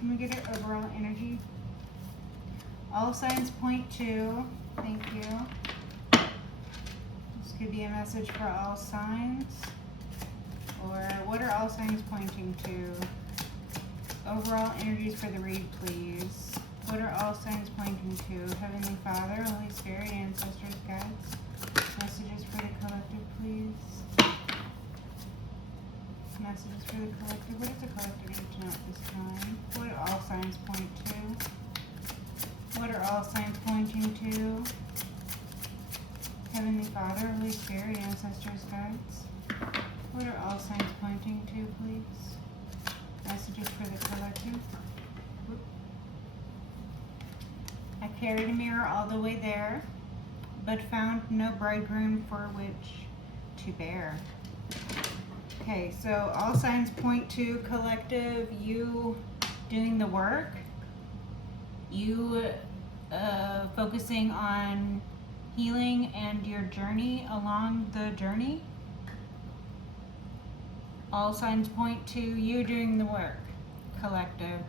Can we get it overall energy? All signs point to, thank you. This could be a message for all signs. Or what are all signs pointing to? Overall energies for the read, please. What are all signs pointing to? Heavenly Father, Holy Spirit, ancestors, guides. Messages for the collective, please. Messages for the collective. What does the collective need to know at this time? What do all signs point to? What are all signs pointing to? Heavenly Father, Holy Spirit, ancestors, guides. What are all signs pointing to, please? Messages for the collective. I carried a mirror all the way there, but found no bridegroom for which to bear. Okay, so all signs point to collective, you doing the work, you focusing on healing and your journey along the journey. All signs point to you doing the work, collective.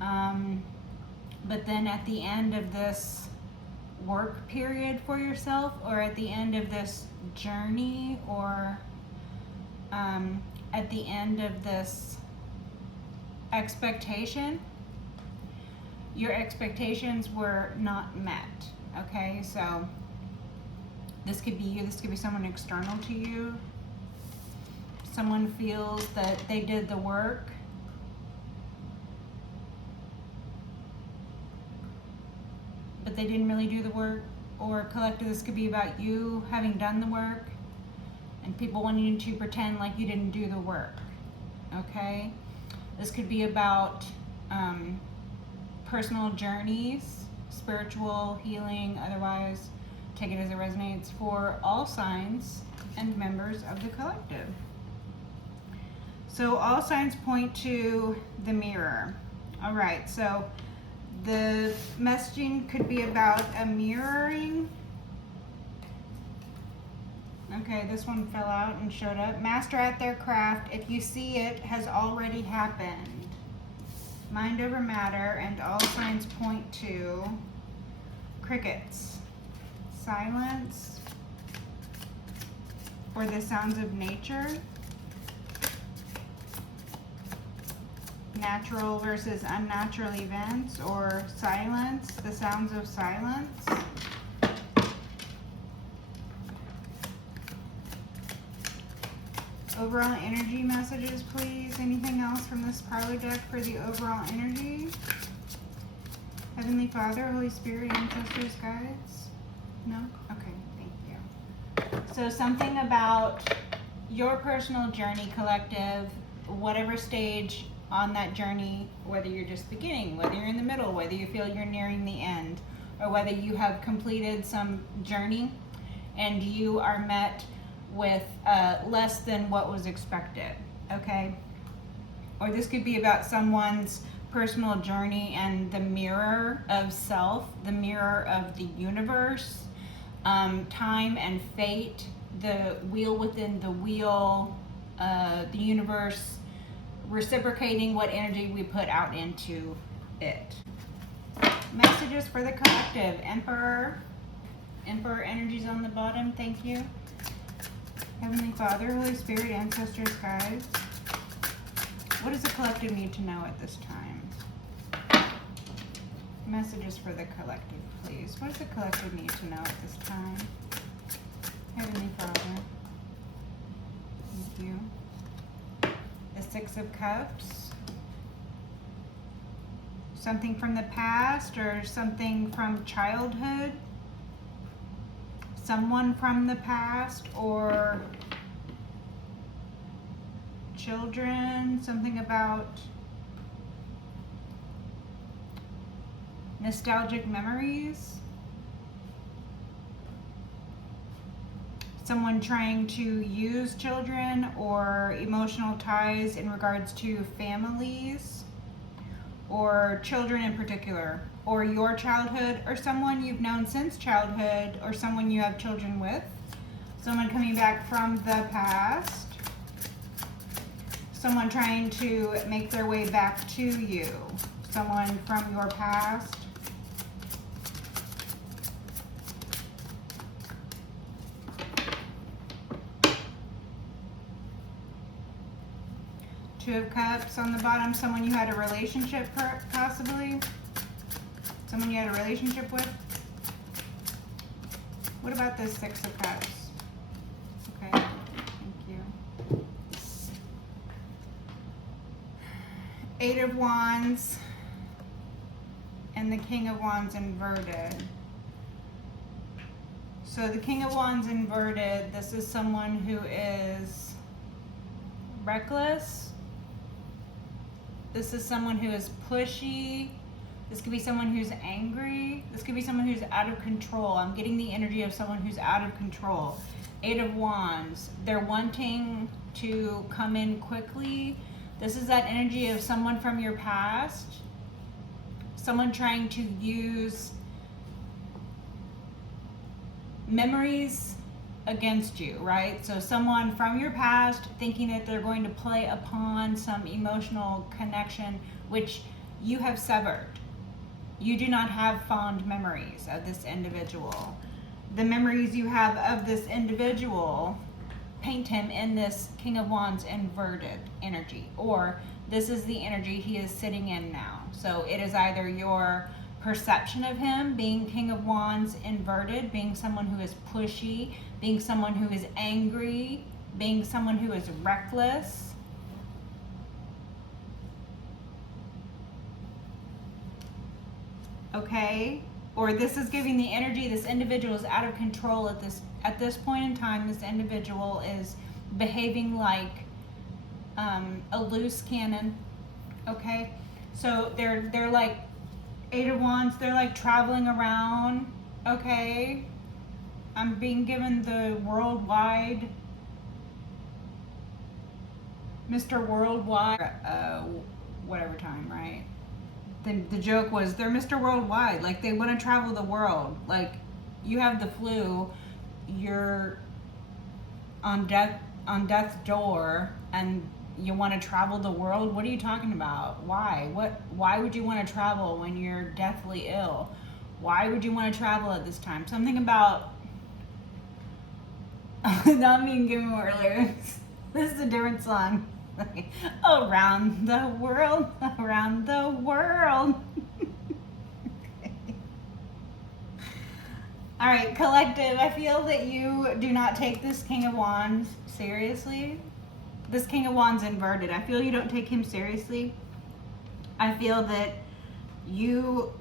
But then at the end of this work period for yourself, or at the end of this journey, or at the end of this expectation, your expectations were not met. Okay, so this could be you, this could be someone external to you. Someone feels that they did the work, but they didn't really do the work. Or collective, this could be about you having done the work and people wanting to pretend like you didn't do the work. Okay, this could be about personal journeys, spiritual healing, otherwise take it as it resonates for all signs and members of the collective. So all signs point to the mirror. All right, so the messaging could be about a mirroring. Okay, this one fell out and showed up. Master at their craft, if you see it, has already happened. Mind over matter, and all signs point to crickets, silence, or the sounds of nature. Natural versus unnatural events, or silence, the sounds of silence. Overall energy messages, please. Anything else from this parlor deck for the overall energy? Heavenly Father, Holy Spirit, ancestors, guides? No? Okay, thank you. So something about your personal journey, collective, whatever stage on that journey, whether you're just beginning, whether you're in the middle, whether you feel you're nearing the end, or whether you have completed some journey and you are met with less than what was expected, okay? Or this could be about someone's personal journey and the mirror of self, the mirror of the universe, time and fate, the wheel within the wheel, the universe reciprocating what energy we put out into it. Messages for the collective. Emperor energies on the bottom, thank you. Heavenly Father, Holy Spirit, ancestors, guides. What does the collective need to know at this time? Messages for the collective, please. What does the collective need to know at this time? Heavenly Father, thank you. The Six of Cups. Something from the past or something from childhood. Someone from the past or children. Something about nostalgic memories. Someone trying to use children or emotional ties in regards to families or children in particular, or your childhood, or someone you've known since childhood, or someone you have children with. Someone coming back from the past. Someone trying to make their way back to you. someone from your past. Two of Cups on the bottom, someone you had a relationship possibly. Someone you had a relationship with. What about this Six of Cups? Okay, thank you. Eight of Wands and the King of Wands inverted. So the King of Wands inverted, this is someone who is reckless. This is someone who is pushy. This could be someone who's angry. This could be someone who's out of control. I'm getting the energy of someone who's out of control. Eight of Wands. They're wanting to come in quickly. This is that energy of someone from your past. Someone trying to use memories against you, right? So someone from your past thinking that they're going to play upon some emotional connection which you have severed. You do not have fond memories of this individual. The memories you have of this individual paint him in this King of Wands inverted energy, or this is the energy he is sitting in now. So it is either your perception of him being King of Wands inverted, being someone who is pushy, being someone who is angry, being someone who is reckless. Okay, or this is giving the energy this individual is out of control at this point in time. This individual is behaving like a loose cannon. Okay, so they're like Eight of Wands, they're like traveling around. Okay, I'm being given the worldwide, Mr. Worldwide, whatever time, right? The joke was they're Mr. Worldwide, like they want to travel the world. Like you have the flu, you're on death's door, and you want to travel the world. What are you talking about? Why? Why would you want to travel when you're deathly ill? Why would you want to travel at this time? Something about not being given more lyrics. This is a different song. Like, around the world, around the world. Okay. All right, collective, I feel that you do not take this King of Wands seriously. This King of Wands inverted. I feel you don't take him seriously. I feel that you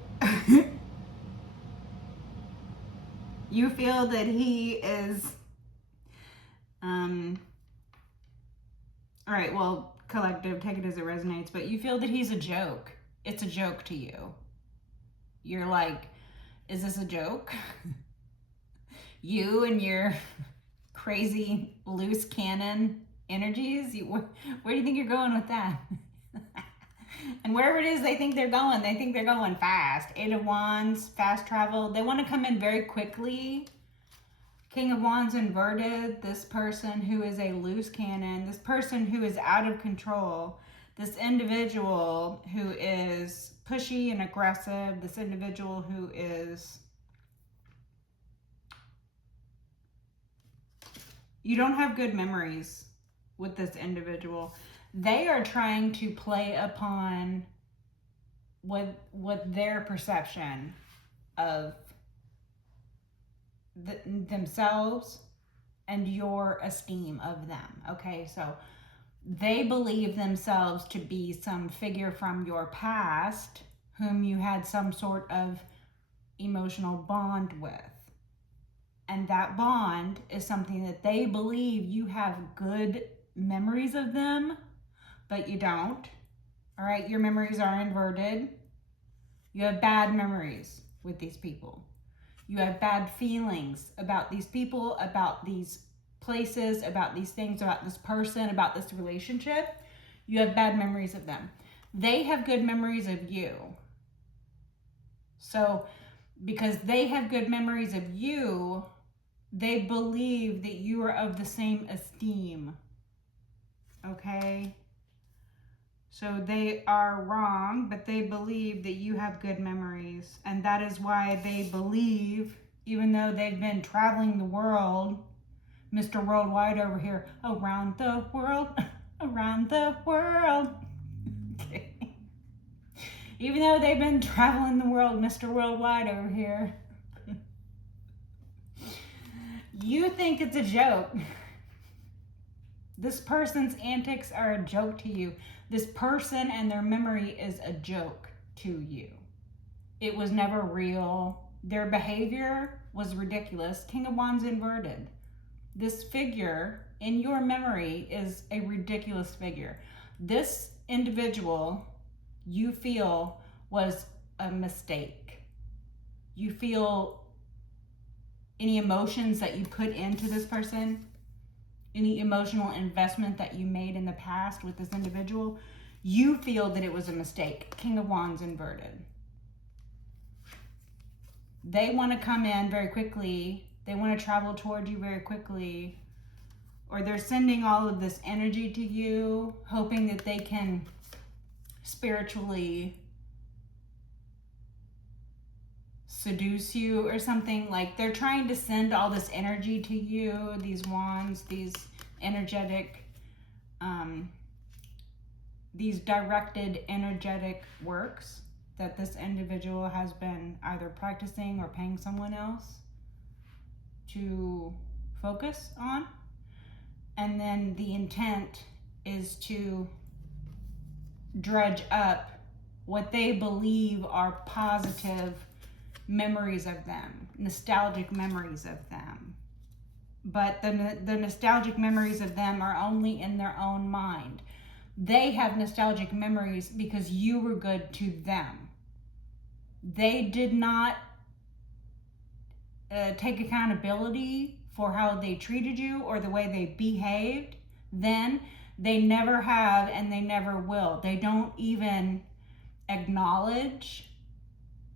you feel that he is all right, well, collective, take it as it resonates, but you feel that he's a joke. It's a joke to you. You're like, is this a joke? You and your crazy loose cannon energies, where do you think you're going with that? And wherever it is they think they're going fast. Eight of Wands, fast travel. They want to come in very quickly. King of Wands inverted, this person who is a loose cannon, this person who is out of control, this individual who is pushy and aggressive, this individual who is... You don't have good memories with this individual. They are trying to play upon what their perception of themselves and your esteem of them. Okay, so they believe themselves to be some figure from your past whom you had some sort of emotional bond with. And that bond is something that they believe you have good memories of them, but you don't. All right, your memories are inverted. You have bad memories with these people. You have bad feelings about these people, about these places, about these things, about this person, about this relationship. You have bad memories of them. They have good memories of you. So because they have good memories of you, they believe that you are of the same esteem. Okay? So they are wrong, but they believe that you have good memories. And that is why they believe, even though they've been traveling the world, Mr. Worldwide over here, around the world, around the world. Okay. Even though they've been traveling the world, Mr. Worldwide over here, you think it's a joke. This person's antics are a joke to you. This person and their memory is a joke to you. It was never real. Their behavior was ridiculous. King of Wands inverted. This figure in your memory is a ridiculous figure. This individual you feel was a mistake. You feel any emotions that you put into this person, any emotional investment that you made in the past with this individual, you feel that it was a mistake. King of Wands inverted. They want to come in very quickly. They want to travel toward you very quickly. Or they're sending all of this energy to you, hoping that they can spiritually seduce you or something. Like they're trying to send all this energy to you, these wands, these energetic, these directed energetic works that this individual has been either practicing or paying someone else to focus on. And then the intent is to dredge up what they believe are positive memories of them, nostalgic memories of them. But the nostalgic memories of them are only in their own mind. They have nostalgic memories because you were good to them. They did not take accountability for how they treated you or the way they behaved then. They never have and they never will. They don't even acknowledge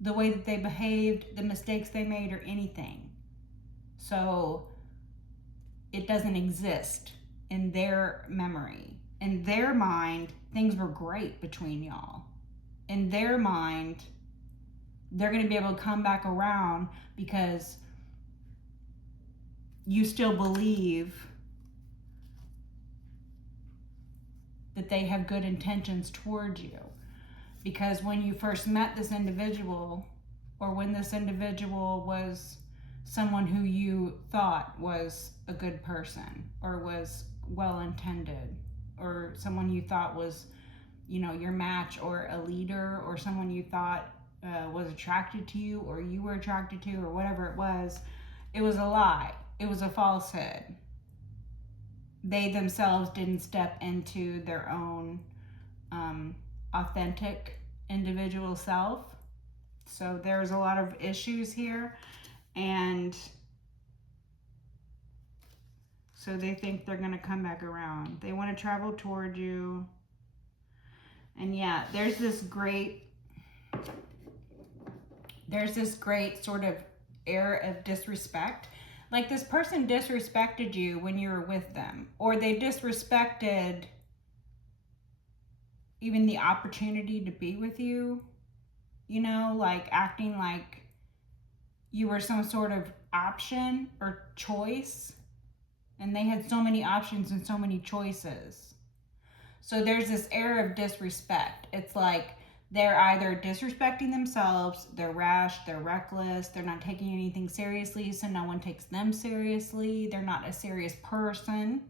the way that they behaved, the mistakes they made, or anything. So it doesn't exist in their memory. In their mind, things were great between y'all. In their mind, they're going to be able to come back around because you still believe that they have good intentions towards you. Because when you first met this individual, or when this individual was someone who you thought was a good person or was well-intended, or someone you thought was, you know, your match or a leader, or someone you thought was attracted to you or you were attracted to, or whatever it was a lie. It was a falsehood. They themselves didn't step into their own authentic individual self. So there's a lot of issues here, and so they think they're going to come back around. They want to travel toward you. And yeah, there's this great sort of air of disrespect. Like this person disrespected you when you were with them, or they disrespected even the opportunity to be with you, you know, like acting like you were some sort of option or choice, and they had so many options and so many choices. So there's this air of disrespect. It's like they're either disrespecting themselves, they're rash, they're reckless, they're not taking anything seriously, so no one takes them seriously, they're not a serious person,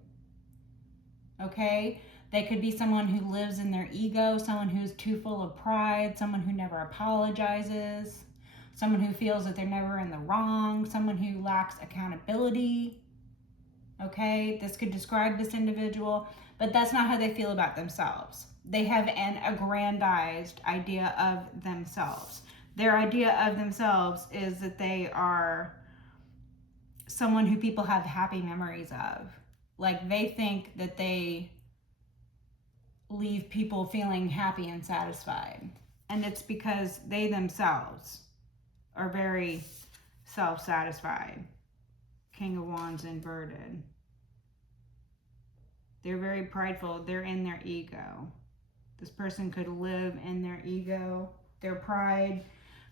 okay? They could be someone who lives in their ego, someone who's too full of pride, someone who never apologizes, someone who feels that they're never in the wrong, someone who lacks accountability, okay? This could describe this individual, but that's not how they feel about themselves. They have an aggrandized idea of themselves. Their idea of themselves is that they are someone who people have happy memories of. Like they think that they leave people feeling happy and satisfied. And it's because they themselves are very self-satisfied. King of Wands inverted. They're very prideful. They're in their ego. This person could live in their ego. Their pride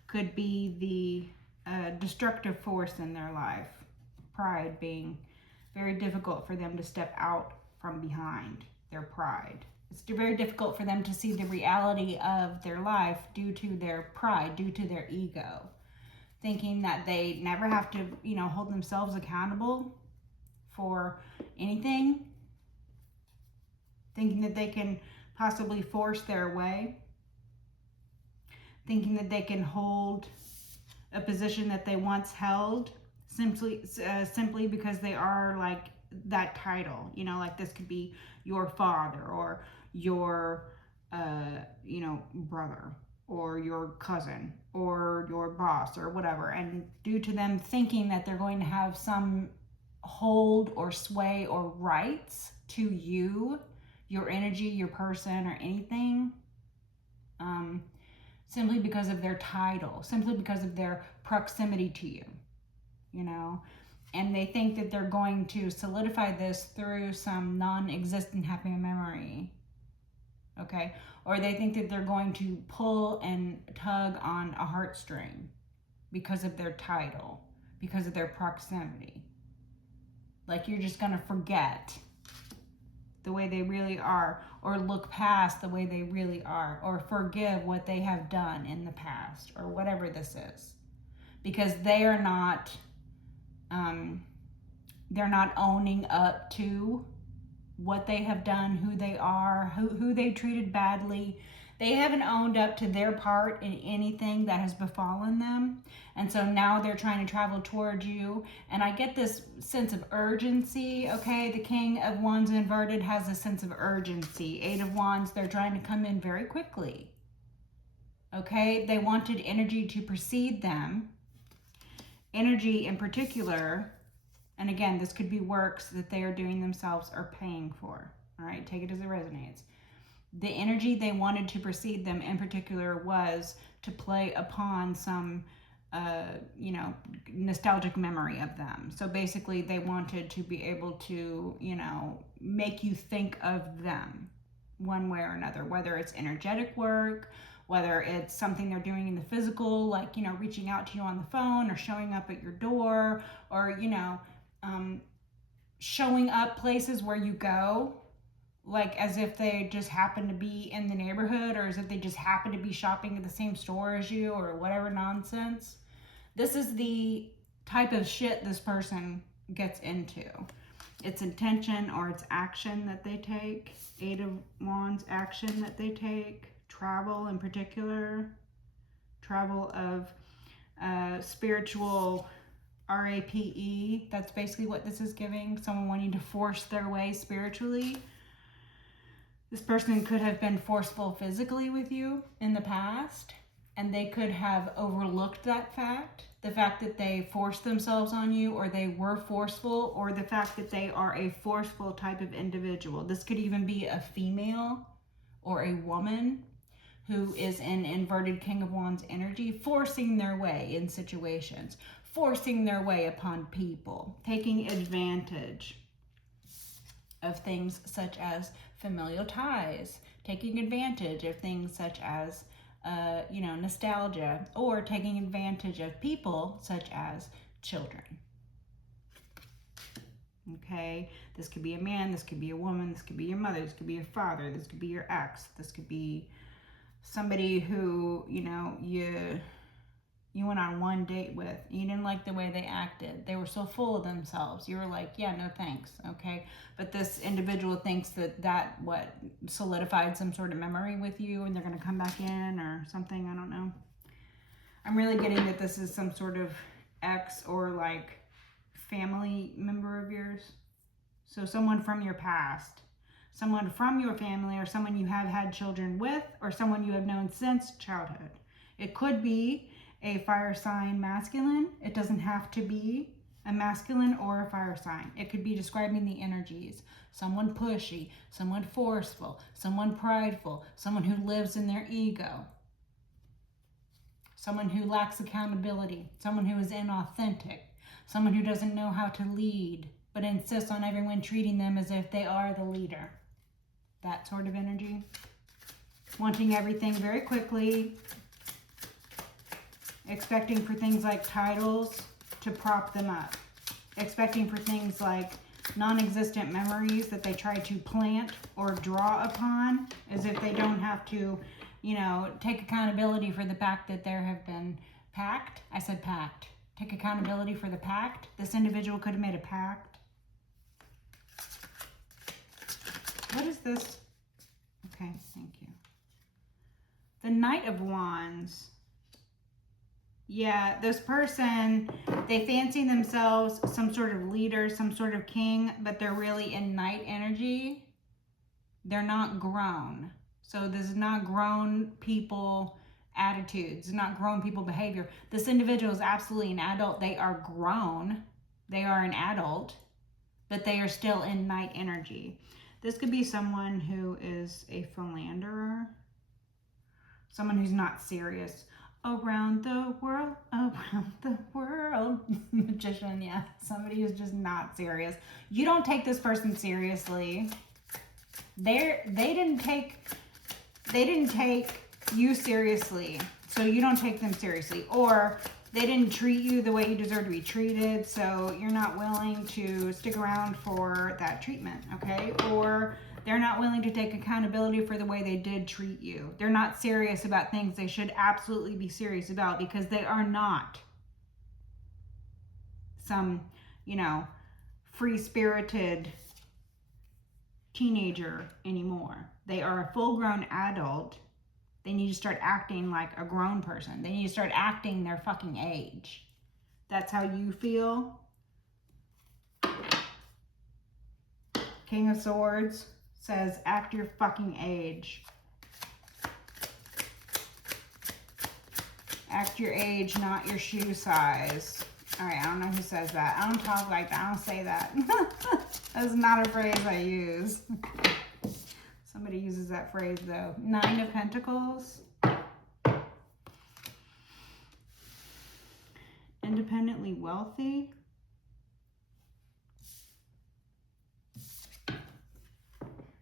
could be the destructive force in their life. Pride being very difficult for them to step out from behind their pride. It's very difficult for them to see the reality of their life due to their pride, due to their ego. Thinking that they never have to, hold themselves accountable for anything. Thinking that they can possibly force their way. Thinking that they can hold a position that they once held simply because they are like that title. Like this could be your father or your, brother or your cousin or your boss or whatever. And due to them thinking that they're going to have some hold or sway or rights to you, your energy, your person, or anything, simply because of their title, simply because of their proximity to you, and they think that they're going to solidify this through some non-existent happy memory, okay? Or they think that they're going to pull and tug on a heartstring because of their title, because of their proximity. Like you're just gonna forget the way they really are, or look past the way they really are, or forgive what they have done in the past, or whatever this is. Because they are not, they're not owning up to what they have done, who they are, who they treated badly. They haven't owned up to their part in anything that has befallen them. And so now they're trying to travel towards you. And I get this sense of urgency, okay? The King of Wands inverted has a sense of urgency. Eight of Wands, they're trying to come in very quickly. Okay? They wanted energy to precede them. Energy in particular, and again, this could be works that they are doing themselves or paying for. All right? Take it as it resonates. The energy they wanted to precede them in particular was to play upon some, nostalgic memory of them. So basically they wanted to be able to, make you think of them one way or another, whether it's energetic work, whether it's something they're doing in the physical, like, reaching out to you on the phone or showing up at your door or, showing up places where you go, like as if they just happen to be in the neighborhood or as if they just happen to be shopping at the same store as you or whatever nonsense. This is the type of shit this person gets into. It's intention or it's action that they take. Eight of Wands, action that they take. Travel in particular. Travel of spiritual RAPE. That's basically what this is giving. Someone wanting to force their way spiritually. This person could have been forceful physically with you in the past, and they could have overlooked that fact. The fact that they forced themselves on you, or they were forceful, or the fact that they are a forceful type of individual. This could even be a female or a woman who is in inverted King of Wands energy, forcing their way in situations, forcing their way upon people, taking advantage of things such as familial ties, taking advantage of things such as, nostalgia, or taking advantage of people such as children. Okay, this could be a man, this could be a woman, this could be your mother, this could be your father, this could be your ex, this could be somebody who, you went on one date with. You didn't like the way they acted. They were so full of themselves. You were like, yeah, no thanks, okay? But this individual thinks that solidified some sort of memory with you and they're going to come back in or something. I don't know. I'm really getting that this is some sort of ex or like family member of yours. So someone from your past. Someone from your family or someone you have had children with or someone you have known since childhood. It could be a fire sign masculine. It doesn't have to be a masculine or a fire sign. It could be describing the energies. Someone pushy, someone forceful, someone prideful, someone who lives in their ego, someone who lacks accountability, someone who is inauthentic, someone who doesn't know how to lead, but insists on everyone treating them as if they are the leader. That sort of energy. wanting everything very quickly, expecting for things like titles to prop them up, expecting for things like non-existent memories that they try to plant or draw upon, as if they don't have to, you know, take accountability for the fact that there have been pact. I said pact. Take accountability for the pact. This individual could have made a pact. What is this? Okay, thank you. The Knight of Wands. Yeah, this person, they fancy themselves some sort of leader, some sort of king, but they're really in Knight energy. They're not grown. So this is not grown people attitudes, not grown people behavior. This individual is absolutely an adult. They are grown. They are an adult, but they are still in Knight energy. This could be someone who is a philanderer, someone who's not serious. Around the world, magician, yeah. Somebody who's just not serious. You don't take this person seriously. They didn't take you seriously, so you don't take them seriously. Or they didn't treat you the way you deserve to be treated, so you're not willing to stick around for that treatment, okay? Or they're not willing to take accountability for the way they did treat you. They're not serious about things they should absolutely be serious about, because they are not some, you know, free-spirited teenager anymore. They are a full-grown adult. They need to start acting like a grown person. They need to start acting their fucking age. That's how you feel? King of Swords says, act your fucking age. Act your age, not your shoe size. All right, I don't know who says that. I don't talk like that. I don't say that. That's not a phrase I use. Somebody uses that phrase, though. Nine of Pentacles. Independently wealthy.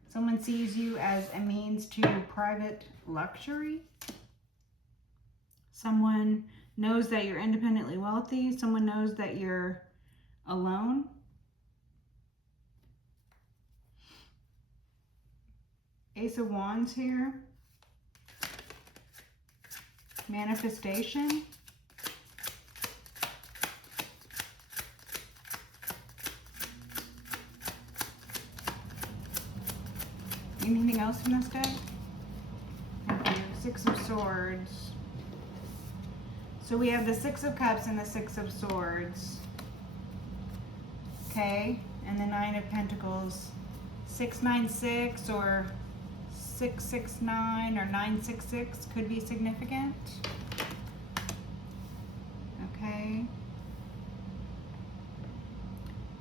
Someone sees you as a means to private luxury. Someone knows that you're independently wealthy. Someone knows that you're alone. Ace of Wands here. Manifestation. Anything else in this deck? Thank you. Six of Swords. So we have the Six of Cups and the Six of Swords. Okay, and the Nine of Pentacles. 696 or 669 or 966 could be significant. Okay.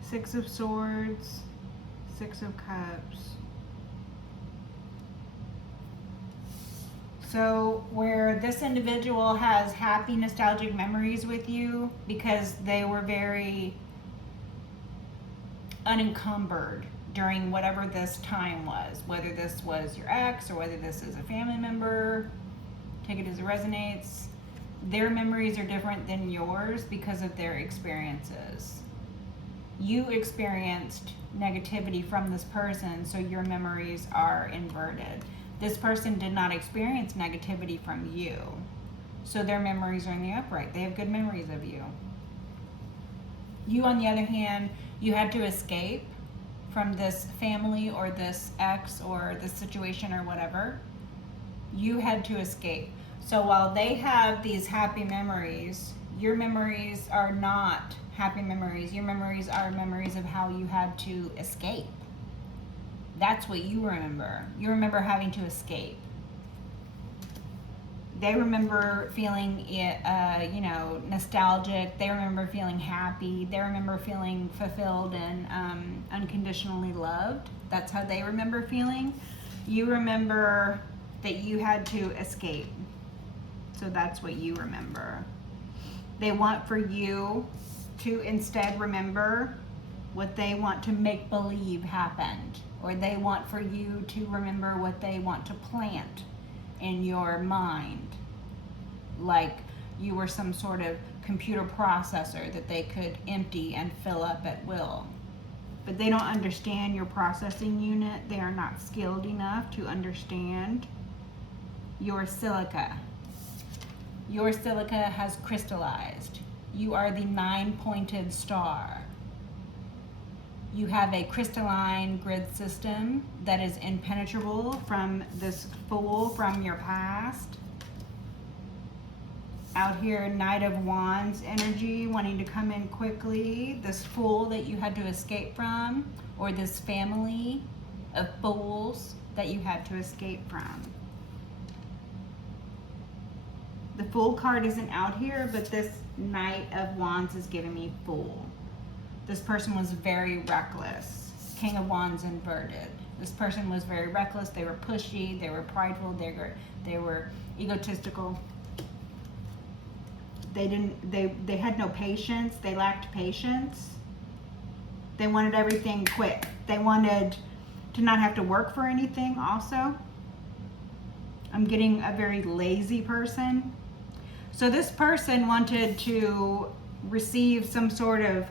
Six of Swords, Six of Cups. So where this individual has happy nostalgic memories with you because they were very unencumbered during whatever this time was, whether this was your ex or whether this is a family member, take it as it resonates. Their memories are different than yours because of their experiences. You experienced negativity from this person, so your memories are inverted. This person did not experience negativity from you, so their memories are in the upright. They have good memories of you. You, on the other hand, you had to escape from this family or this ex or this situation or whatever. You had to escape. So while they have these happy memories, your memories are not happy memories. Your memories are memories of how you had to escape. That's what you remember. You remember having to escape. They remember feeling, nostalgic. They remember feeling happy. They remember feeling fulfilled and unconditionally loved. That's how they remember feeling. You remember that you had to escape. So that's what you remember. They want for you to instead remember what they want to make believe happened. Or they want for you to remember what they want to plant in your mind, like you were some sort of computer processor that they could empty and fill up at will. But they don't understand your processing unit. They are not skilled enough to understand your silica. Your silica has crystallized. You are the 9-pointed star. You have a crystalline grid system that is impenetrable from this Fool from your past. Out here, Knight of Wands energy, wanting to come in quickly. This Fool that you had to escape from, or this family of fools that you had to escape from. The Fool card isn't out here, but this Knight of Wands is giving me Fool. This person was very reckless. King of Wands inverted. This person was very reckless. They were pushy. They were prideful. They were egotistical. They had no patience. They lacked patience. They wanted everything quick. They wanted to not have to work for anything also. I'm getting a very lazy person. So this person wanted to receive some sort of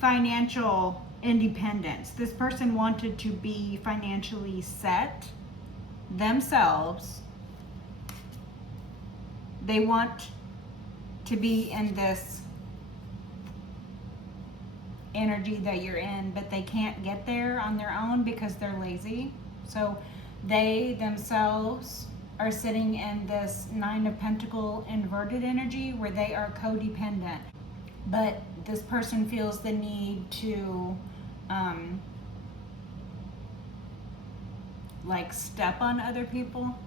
financial independence. This person wanted to be financially set themselves. They want to be in this energy that you're in, but they can't get there on their own because they're lazy. So they themselves are sitting in this 9 of Pentacles inverted energy where they are codependent. But this person feels the need to like step on other people.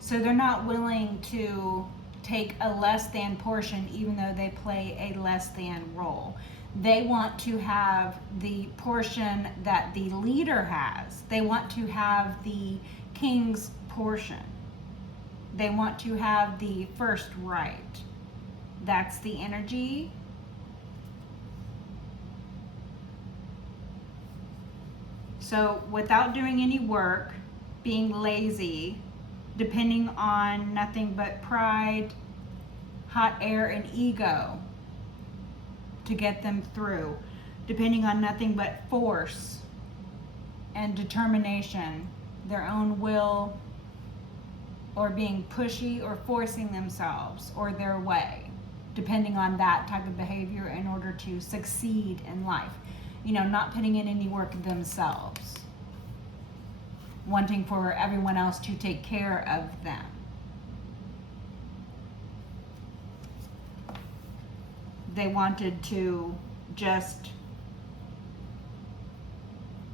So they're not willing to take a less than portion even though they play a less than role. They want to have the portion that the leader has. They want to have the king's portion. They want to have the first right. That's the energy. So without doing any work, being lazy, depending on nothing but pride, hot air, and ego to get them through, depending on nothing but force and determination, their own will, or being pushy or forcing themselves or their way, depending on that type of behavior in order to succeed in life. You know, not putting in any work themselves, wanting for everyone else to take care of them. They wanted to just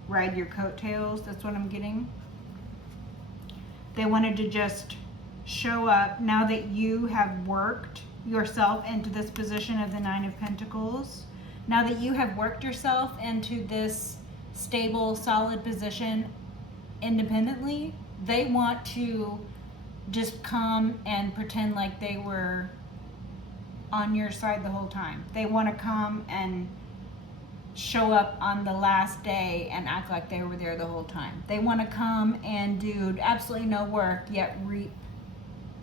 ride your coattails. That's what I'm getting. They wanted to just show up now that you have worked yourself into this position of the 9 of Pentacles. Now that you have worked yourself into this stable, solid position independently, they want to just come and pretend like they were on your side the whole time. They want to come and show up on the last day and act like they were there the whole time. They want to come and do absolutely no work, yet reap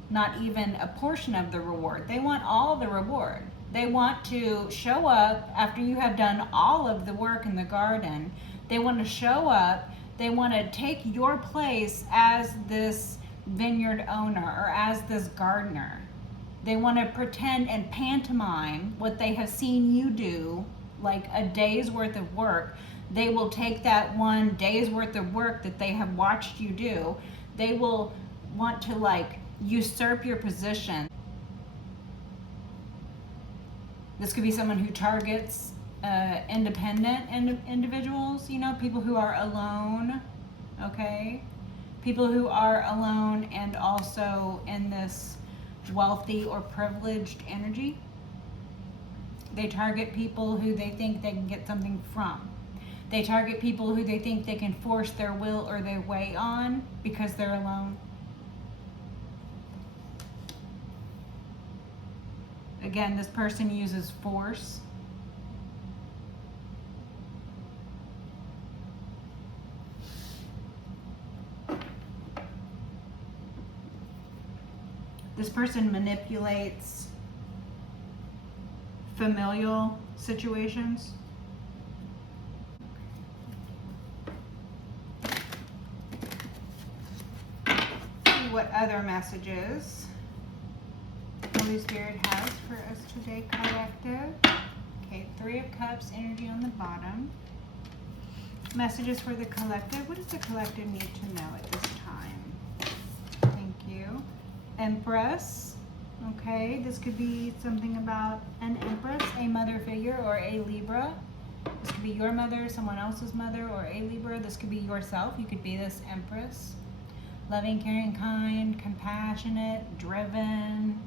not even a portion of the reward. They want all the reward. They want to show up after you have done all of the work in the garden. They want to show up. They want to take your place as this vineyard owner or as this gardener. They want to pretend and pantomime what they have seen you do, like a day's worth of work. They will take that one day's worth of work that they have watched you do. They will want to like usurp your position. This could be someone who targets independent individuals, you know, people who are alone, okay? People who are alone and also in this wealthy or privileged energy. They target people who they think they can get something from. They target people who they think they can force their will or their way on because they're alone. Again, this person uses force. This person manipulates familial situations. See what other messages Holy Spirit has for us today, collective. Okay, Three of Cups, energy on the bottom. Messages for the collective. What does the collective need to know at this time? Thank you. Empress. Okay, this could be something about an empress, a mother figure, or a Libra. This could be your mother, someone else's mother, or a Libra. This could be yourself. You could be this empress. Loving, caring, kind, compassionate, driven,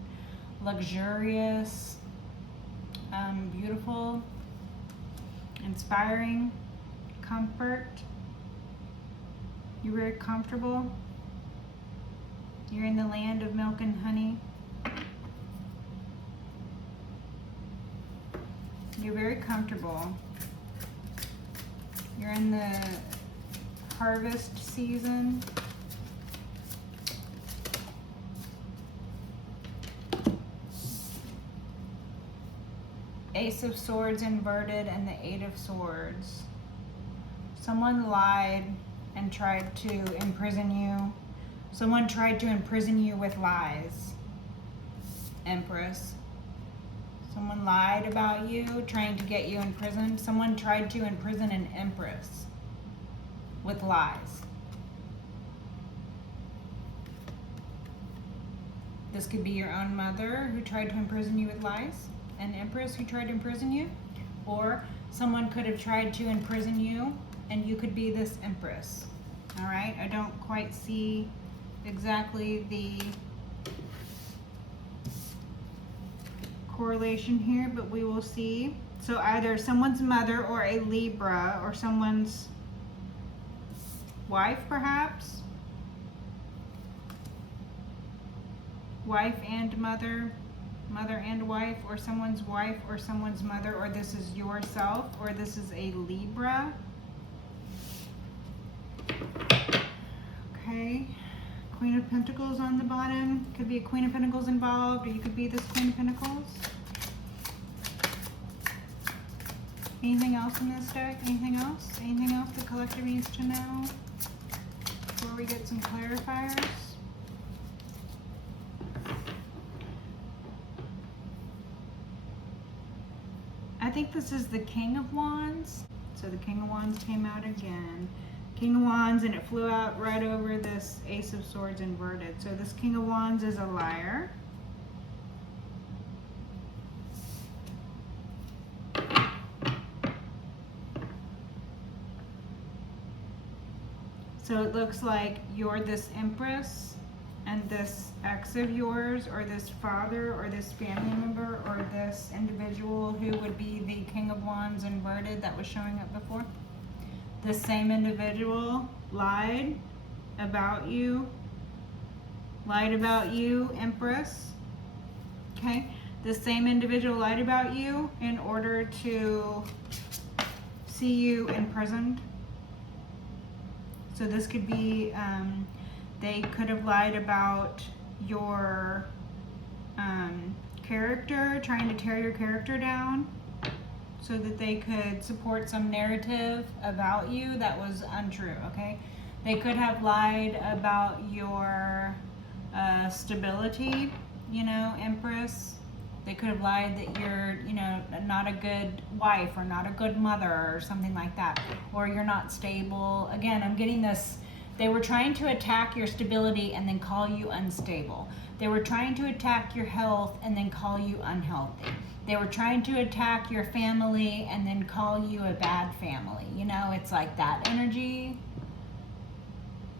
luxurious, beautiful, inspiring, comfort. You're very comfortable. You're in the land of milk and honey. You're very comfortable. You're in the harvest season. Ace of Swords inverted and the Eight of Swords. Someone lied and tried to imprison you. Someone tried to imprison you with lies, Empress. Someone lied about you, trying to get you imprisoned. Someone tried to imprison an Empress with lies. This could be your own mother who tried to imprison you with lies, an Empress who tried to imprison you, or someone could have tried to imprison you and you could be this Empress. All right, I don't quite see exactly the correlation here, but we will see. So either someone's mother or a Libra, or someone's wife, perhaps. Wife and mother, mother and wife, or someone's wife or someone's mother, or this is yourself, or this is a Libra. Okay. Queen of Pentacles on the bottom. Could be a Queen of Pentacles involved, or you could be this Queen of Pentacles. Anything else in this deck? Anything else? Anything else the collective needs to know before we get some clarifiers? I think this is the King of Wands. So the King of Wands came out again. King of Wands, and it flew out right over this Ace of Swords inverted. So this King of Wands is a liar. So it looks like you're this Empress, and this ex of yours, or this father, or this family member, or this individual who would be the King of Wands inverted that was showing up before. This same individual lied about you, Empress. Okay, this same individual lied about you in order to see you imprisoned. So this could be, they could have lied about your character, trying to tear your character down, so that they could support some narrative about you that was untrue, okay? They could have lied about your stability, Empress. They could have lied that you're, not a good wife or not a good mother or something like that, or you're not stable. Again, I'm getting this. They were trying to attack your stability and then call you unstable. They were trying to attack your health and then call you unhealthy. They were trying to attack your family and then call you a bad family. It's like that energy.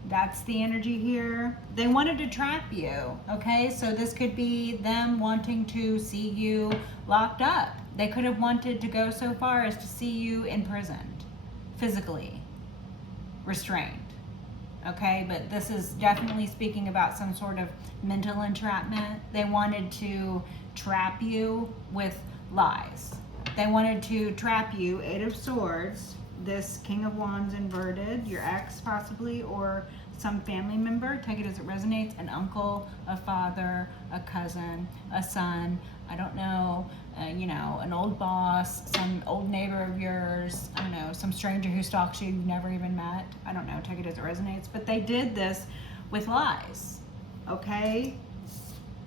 That's the energy here. They wanted to trap you, okay? So this could be them wanting to see you locked up. They could have wanted to go so far as to see you imprisoned, physically restrained, okay? But this is definitely speaking about some sort of mental entrapment. They wanted to trap you with lies. They wanted to trap you, Eight of Swords, this King of Wands inverted, your ex possibly, or some family member, take it as it resonates, an uncle, a father, a cousin, a son, I don't know, you know, an old boss, some old neighbor of yours, I don't know, some stranger who stalks you you've never even met. I don't know, take it as it resonates. But they did this with lies, okay?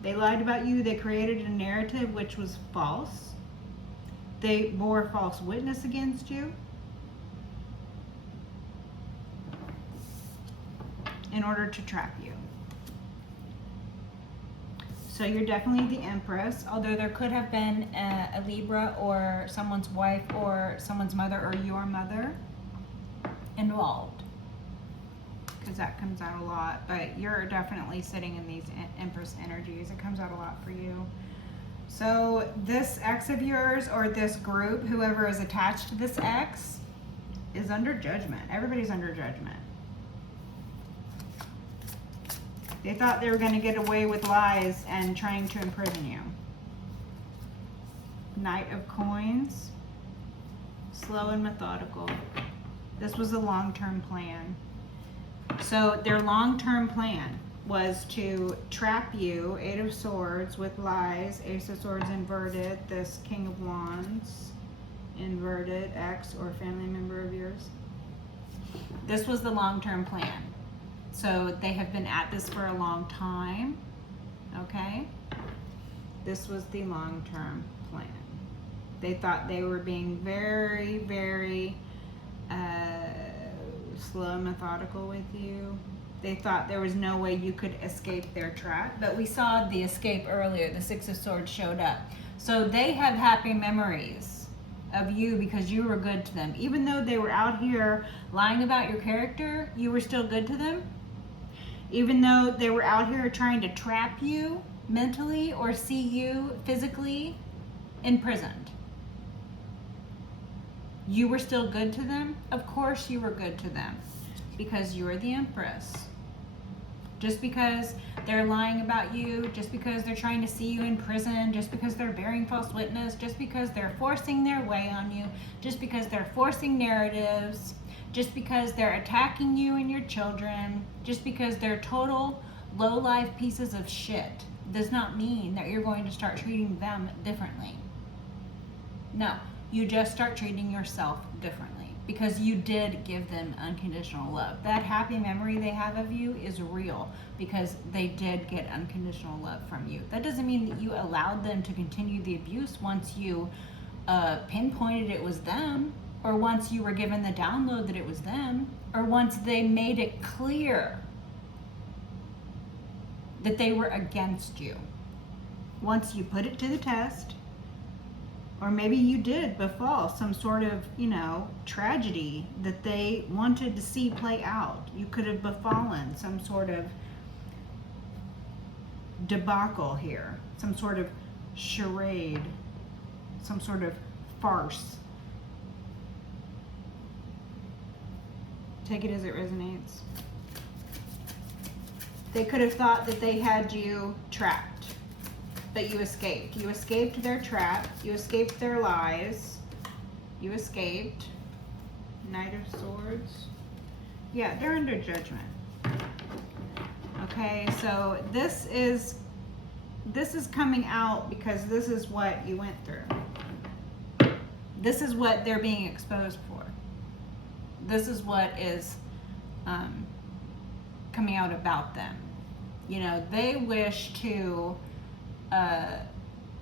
They lied about you. They created a narrative which was false. They bore false witness against you in order to trap you. So you're definitely the Empress, although there could have been a Libra or someone's wife or someone's mother or your mother involved, because that comes out a lot. But you're definitely sitting in these Empress energies. It comes out a lot for you. So this ex of yours or this group, whoever is attached to this ex, is under judgment. Everybody's under judgment. They thought they were going to get away with lies and trying to imprison you. Knight of Coins. Slow and methodical. This was a long-term plan. So their long-term plan was to trap you, Eight of Swords, with lies, Ace of Swords inverted, this King of Wands inverted, ex or family member of yours. This was the long-term plan. So they have been at this for a long time, okay? This was the long-term plan. They thought they were being very, very slow and methodical with you. They thought there was no way you could escape their trap, but we saw the escape earlier. The Six of Swords showed up. So they have happy memories of you because you were good to them. Even though they were out here lying about your character, you were still good to them. Even though they were out here trying to trap you mentally or see you physically imprisoned, you were still good to them. Of course you were good to them because you are the Empress. Just because they're lying about you, just because they're trying to see you in prison, just because they're bearing false witness, just because they're forcing their way on you, just because they're forcing narratives, just because they're attacking you and your children, just because they're total low-life pieces of shit, does not mean that you're going to start treating them differently. No, you just start treating yourself differently because you did give them unconditional love. That happy memory they have of you is real because they did get unconditional love from you. That doesn't mean that you allowed them to continue the abuse once you pinpointed it was them, or once you were given the download that it was them, or once they made it clear that they were against you. Once you put it to the test, or maybe you did befall some sort of, tragedy that they wanted to see play out. You could have befallen some sort of debacle here, some sort of charade, some sort of farce. Take it as it resonates. They could have thought that they had you trapped, but you escaped. You escaped their trap. You escaped their lies. You escaped. Knight of Swords. Yeah, they're under judgment. Okay, so this is coming out because this is what you went through. This is what they're being exposed for. This is what is coming out about them. They wish to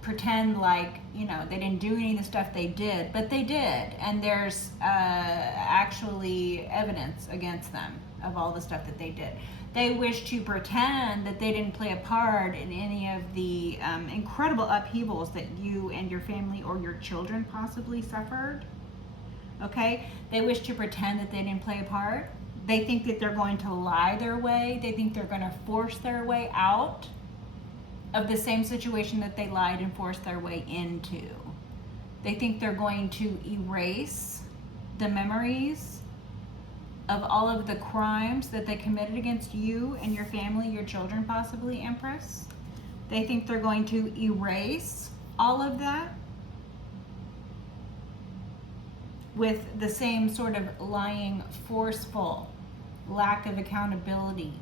pretend like, they didn't do any of the stuff they did, but they did. And there's actually evidence against them of all the stuff that they did. They wish to pretend that they didn't play a part in any of the incredible upheavals that you and your family or your children possibly suffered. Okay? They wish to pretend that they didn't play a part. They think that they're going to lie their way. They think they're going to force their way out of the same situation that they lied and forced their way into. They think they're going to erase the memories of all of the crimes that they committed against you and your family, your children possibly, Empress. They think they're going to erase all of that with the same sort of lying, forceful, lack of accountability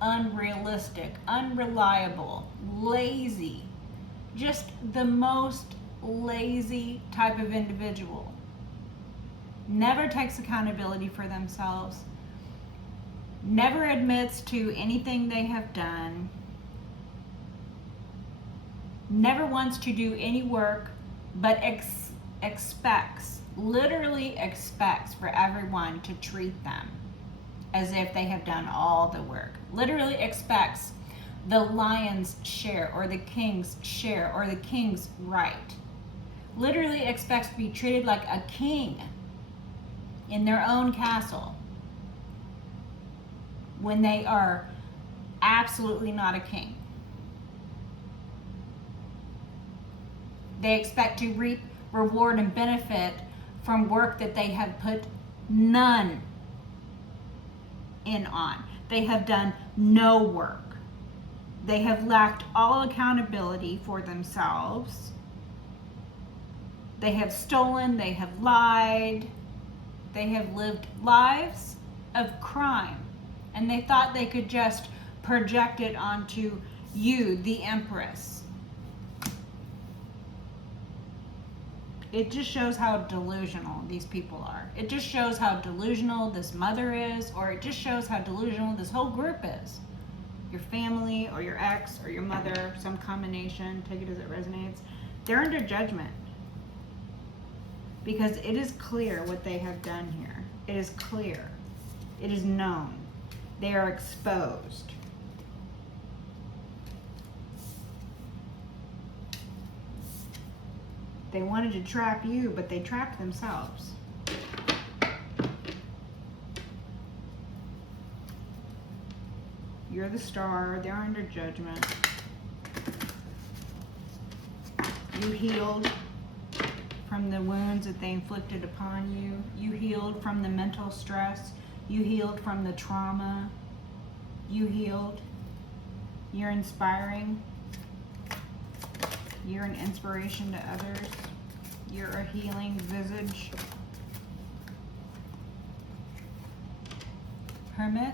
unrealistic, unreliable, lazy, just the most lazy type of individual. Never takes accountability for themselves, never admits to anything they have done, never wants to do any work, but expects, literally expects for everyone to treat them as if they have done all the work. Literally expects the lion's share or the king's share or the king's right. Literally expects to be treated like a king in their own castle when they are absolutely not a king. They expect to reap, reward, and benefit from work that they have put none in on. They have done no work. They have lacked all accountability for themselves. They have stolen, they have lied, they have lived lives of crime. And they thought they could just project it onto you, the Empress. It just shows how delusional these people are. It just shows how delusional this mother is, or it just shows how delusional this whole group is. Your family, or your ex, or your mother, some combination, take it as it resonates. They're under judgment. Because it is clear what they have done here. It is clear. It is known. They are exposed. They wanted to trap you, but they trapped themselves. You're the star. They're under judgment. You healed from the wounds that they inflicted upon you. You healed from the mental stress. You healed from the trauma. You healed. You're inspiring. You're an inspiration to others. You're a healing visage. Hermit.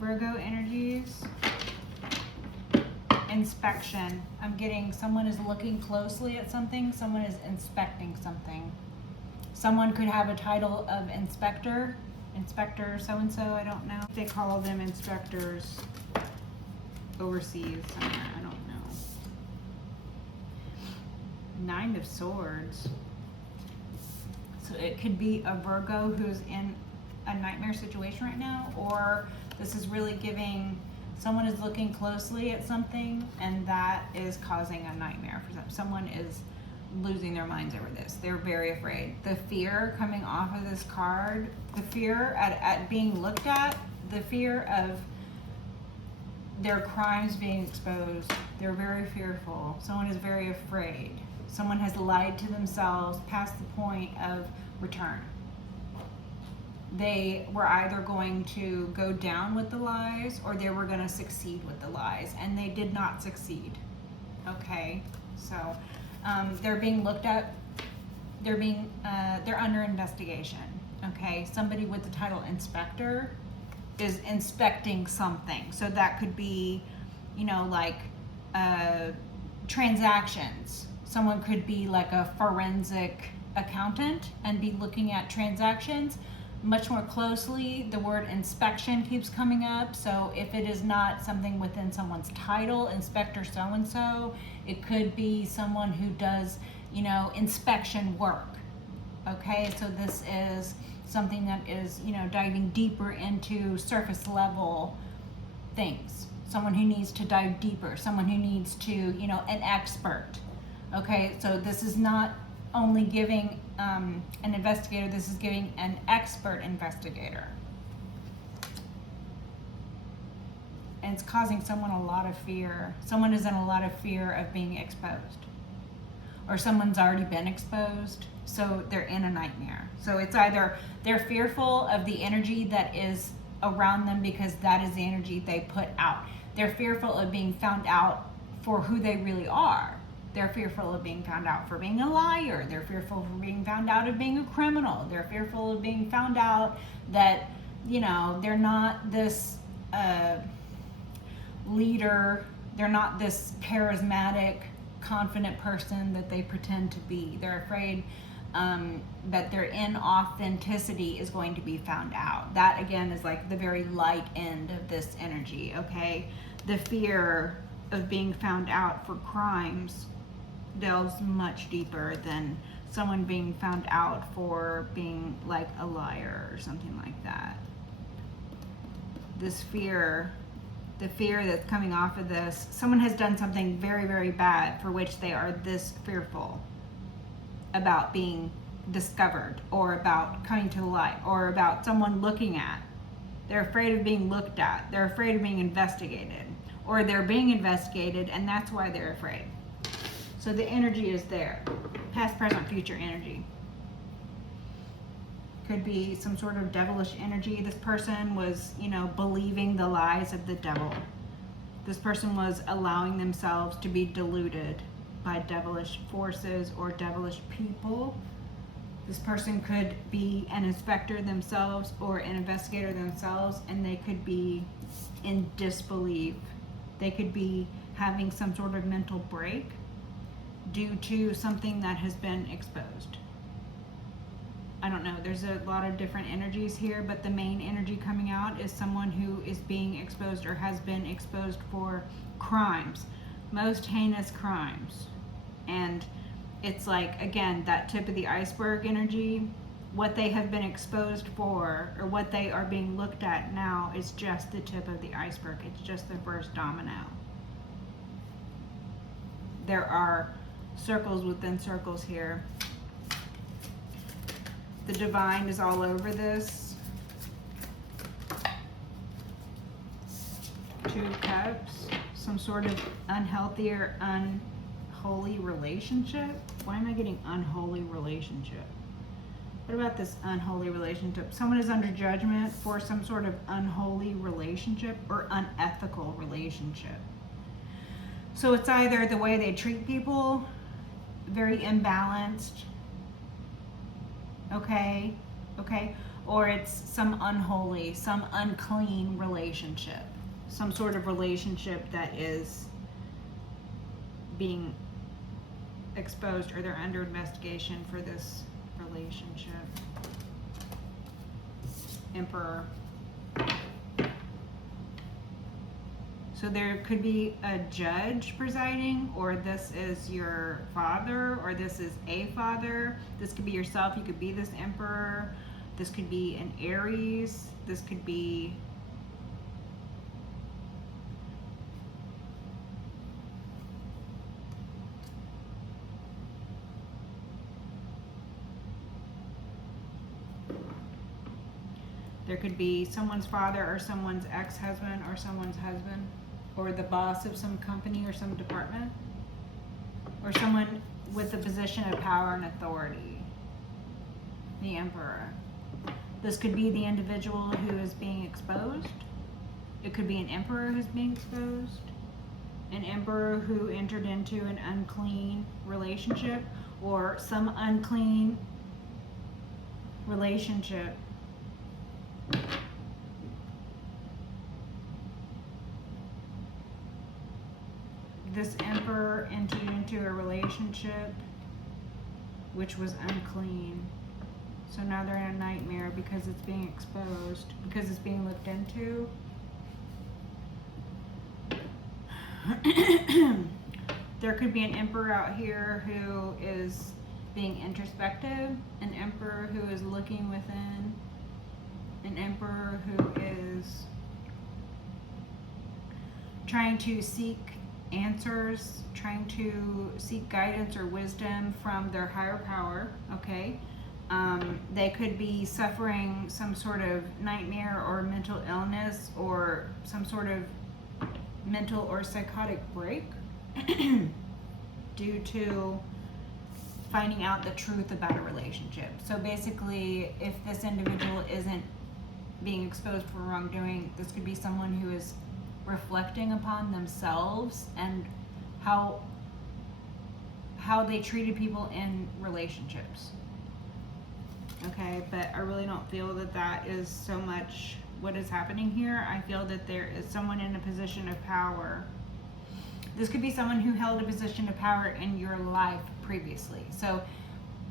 Virgo energies. Inspection. I'm getting someone is looking closely at something. Someone is inspecting something. Someone could have a title of inspector. Inspector so-and-so, I don't know. They call them inspectors overseas somewhere, I don't know. Nine of Swords. So it could be a Virgo who's in a nightmare situation right now, or this is really giving someone is looking closely at something and that is causing a nightmare for them. Someone is losing their minds over this. They're very afraid. The fear coming off of this card, the fear at being looked at, the fear of their crimes being exposed. They're very fearful. Someone is very afraid. Someone has lied to themselves past the point of return. They were either going to go down with the lies or they were going to succeed with the lies, and they did not succeed. Okay, so they're being looked at. They're under investigation. Okay, somebody with the title inspector is inspecting something. So that could be, like transactions. Someone could be like a forensic accountant and be looking at transactions much more closely. The word inspection keeps coming up. So if it is not something within someone's title, inspector so-and-so, it could be someone who does, inspection work. Okay, so this is something that is, diving deeper into surface level things. Someone who needs to dive deeper, someone who needs to, an expert. Okay, so this is not only giving an investigator, this is giving an expert investigator. And it's causing someone a lot of fear. Someone is in a lot of fear of being exposed. Or someone's already been exposed, so they're in a nightmare. So it's either they're fearful of the energy that is around them because that is the energy they put out. They're fearful of being found out for who they really are. They're fearful of being found out for being a liar. They're fearful of being found out of being a criminal. They're fearful of being found out that, they're not this a leader. They're not this charismatic, confident person that they pretend to be. They're afraid that their inauthenticity is going to be found out. That again is like the very light end of this energy, okay? The fear of being found out for crimes delves much deeper than someone being found out for being like a liar or something like that. This fear, the fear that's coming off of this, someone has done something very, very bad for which they are this fearful about being discovered or about coming to the light or about someone looking at. They're afraid of being looked at. They're afraid of being investigated, or they're being investigated and that's why they're afraid. So the energy is there. Past, present, future energy. Could be some sort of devilish energy. This person was, believing the lies of the devil. This person was allowing themselves to be deluded by devilish forces or devilish people. This person could be an inspector themselves or an investigator themselves, and they could be in disbelief. They could be having some sort of mental break due to something that has been exposed. I don't know, there's a lot of different energies here, but the main energy coming out is someone who is being exposed or has been exposed for crimes, most heinous crimes. And it's like, again, that tip of the iceberg energy. What they have been exposed for, or what they are being looked at now, is just the tip of the iceberg. It's just the first domino. There are circles within circles here. The divine is all over this. 2 cups, some sort of unhealthy or unholy relationship. Why am I getting unholy relationship? What about this unholy relationship? Someone is under judgment for some sort of unholy relationship or unethical relationship. So it's either the way they treat people, very imbalanced, okay, or it's some unholy, some unclean relationship, some sort of relationship that is being exposed, or they're under investigation for this relationship. Emperor. So there could be a judge presiding, or this is your father, or this is a father. This could be yourself. You could be this emperor. This could be an Aries. This could be there could be someone's father or someone's ex-husband or someone's husband, or the boss of some company or some department, or someone with a position of power and authority. The emperor. This could be the individual who is being exposed. It could be an emperor who's being exposed. An emperor who entered into an unclean relationship, or some unclean relationship. This emperor entered into a relationship which was unclean. So now they're in a nightmare because it's being exposed, because it's being looked into. There could be an emperor out here who is being introspective, an emperor who is looking within, an emperor who is trying to seek answers, trying to seek guidance or wisdom from their higher power, okay? They could be suffering some sort of nightmare or mental illness, or some sort of mental or psychotic break due to finding out the truth about a relationship. So basically, if this individual isn't being exposed for wrongdoing, this could be someone who is reflecting upon themselves and how they treated people in relationships. Okay, but I really don't feel that is so much what is happening here. I feel that there is someone in a position of power. This could be someone who held a position of power in your life previously. So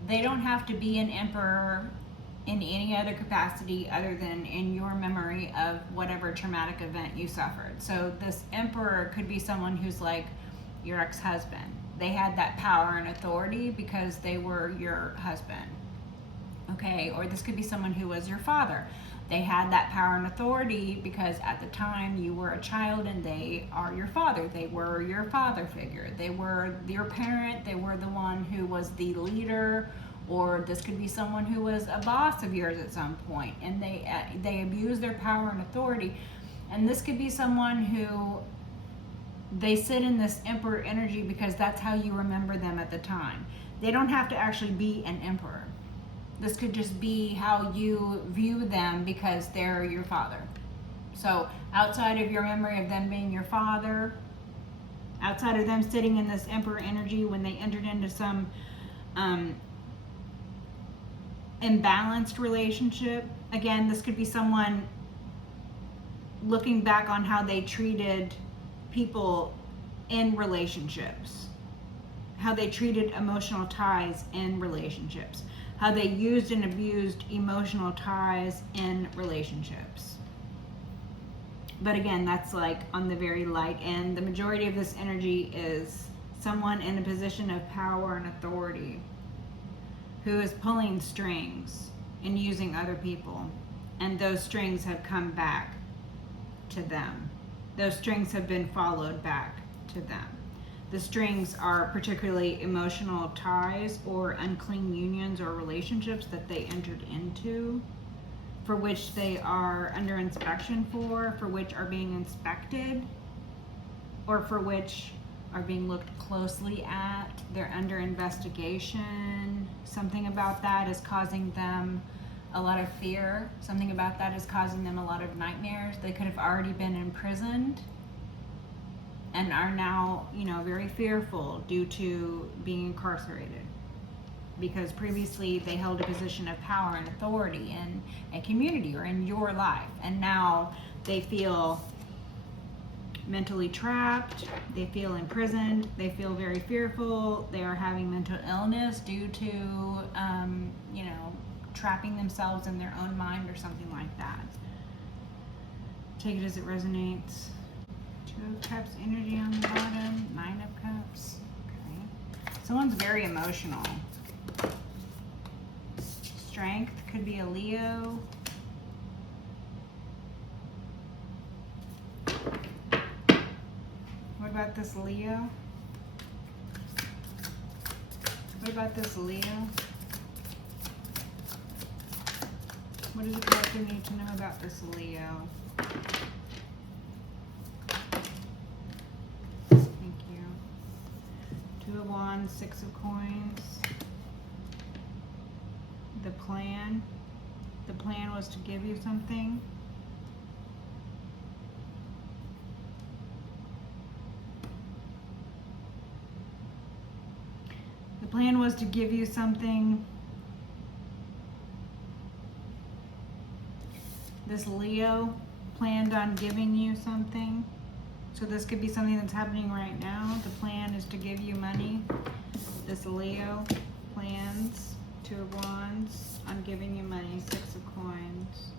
they don't have to be an emperor in any other capacity other than in your memory of whatever traumatic event you suffered. So this emperor could be someone who's like your ex-husband. They had that power and authority because they were your husband. Okay, or this could be someone who was your father. They had that power and authority because at the time you were a child and they are your father. They were your father figure. They were your parent. They were the one who was the leader. Or this could be someone who was a boss of yours at some point and they abuse their power and authority. And this could be someone who they sit in this emperor energy because that's how you remember them at the time. They don't have to actually be an emperor. This could just be how you view them because they're your father. So outside of your memory of them being your father, outside of them sitting in this emperor energy when they entered into some imbalanced relationship, again, this could be someone looking back on how they treated people in relationships, how they treated emotional ties in relationships, how they used and abused emotional ties in relationships. But again, that's like on the very light end. The majority of this energy is someone in a position of power and authority who is pulling strings and using other people. And those strings have come back to them. Those strings have been followed back to them. The strings are particularly emotional ties or unclean unions or relationships that they entered into, for which they are under inspection for which are being inspected, or for which are being looked closely at. They're under investigation. Something about that is causing them a lot of fear. Something about that is causing them a lot of nightmares. They could have already been imprisoned and are now, very fearful due to being incarcerated. Because previously they held a position of power and authority in a community or in your life. And now they feel mentally trapped, they feel imprisoned, they feel very fearful, they are having mental illness due to, trapping themselves in their own mind or something like that. Take it as it resonates. 2 of Cups energy on the bottom, 9 of Cups. Okay. Someone's very emotional. Strength could be a Leo. What about this Leo? What about this Leo? What does the collective need to know about this Leo? Thank you. 2 of Wands, 6 of Coins. The plan. The plan was to give you something. The plan was to give you something. This Leo planned on giving you something. So this could be something that's happening right now. The plan is to give you money. This Leo plans, 2 of Wands, on giving you money, 6 of Coins.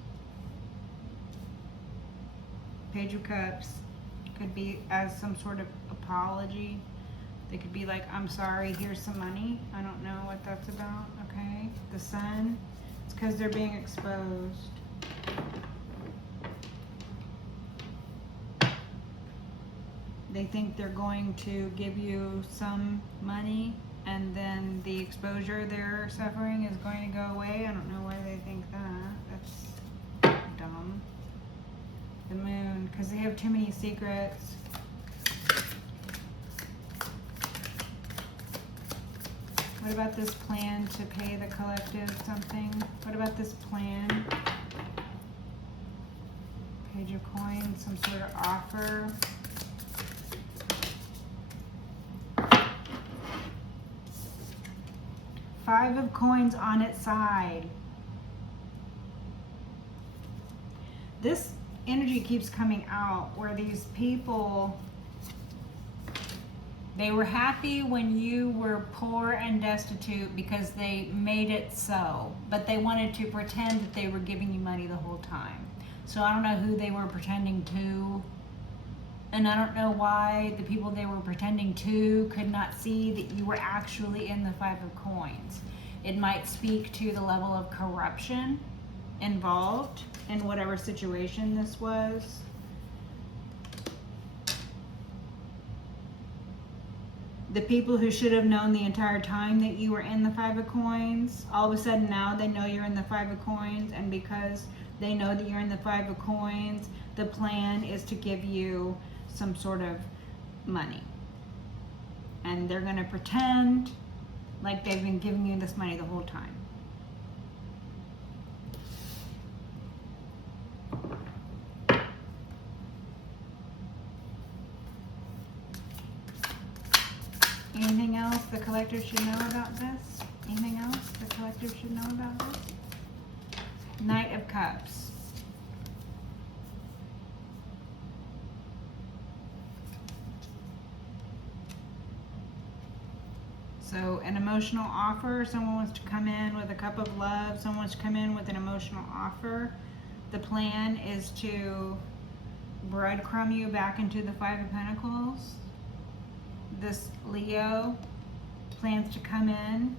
Page of Cups could be as some sort of apology. They could be like, I'm sorry, here's some money. I don't know what that's about, okay? The Sun, it's because they're being exposed. They think they're going to give you some money and then the exposure they're suffering is going to go away. I don't know why they think that. That's dumb. The Moon, because they have too many secrets. What about this plan to pay the collective something? What about this plan? Page of Coins, some sort of offer. Five of Coins on its side. this energy keeps coming out where these people, they were happy when you were poor and destitute because they made it so, but they wanted to pretend that they were giving you money the whole time. So I don't know who they were pretending to, and I don't know why the people they were pretending to could not see that you were actually in the Five of Coins. It might speak to the level of corruption involved in whatever situation this was. The people who should have known the entire time that you were in the Five of Coins, all of a sudden now they know you're in the Five of Coins, and because they know that you're in the Five of Coins, the plan is to give you some sort of money. And they're going to pretend like they've been giving you this money the whole time. Anything else the collective should know about this? Anything else the collective should know about this? Knight of Cups. So an emotional offer, someone wants to come in with a cup of love, someone wants to come in with an emotional offer. The plan is to breadcrumb you back into the Five of Pentacles. This Leo plans to come in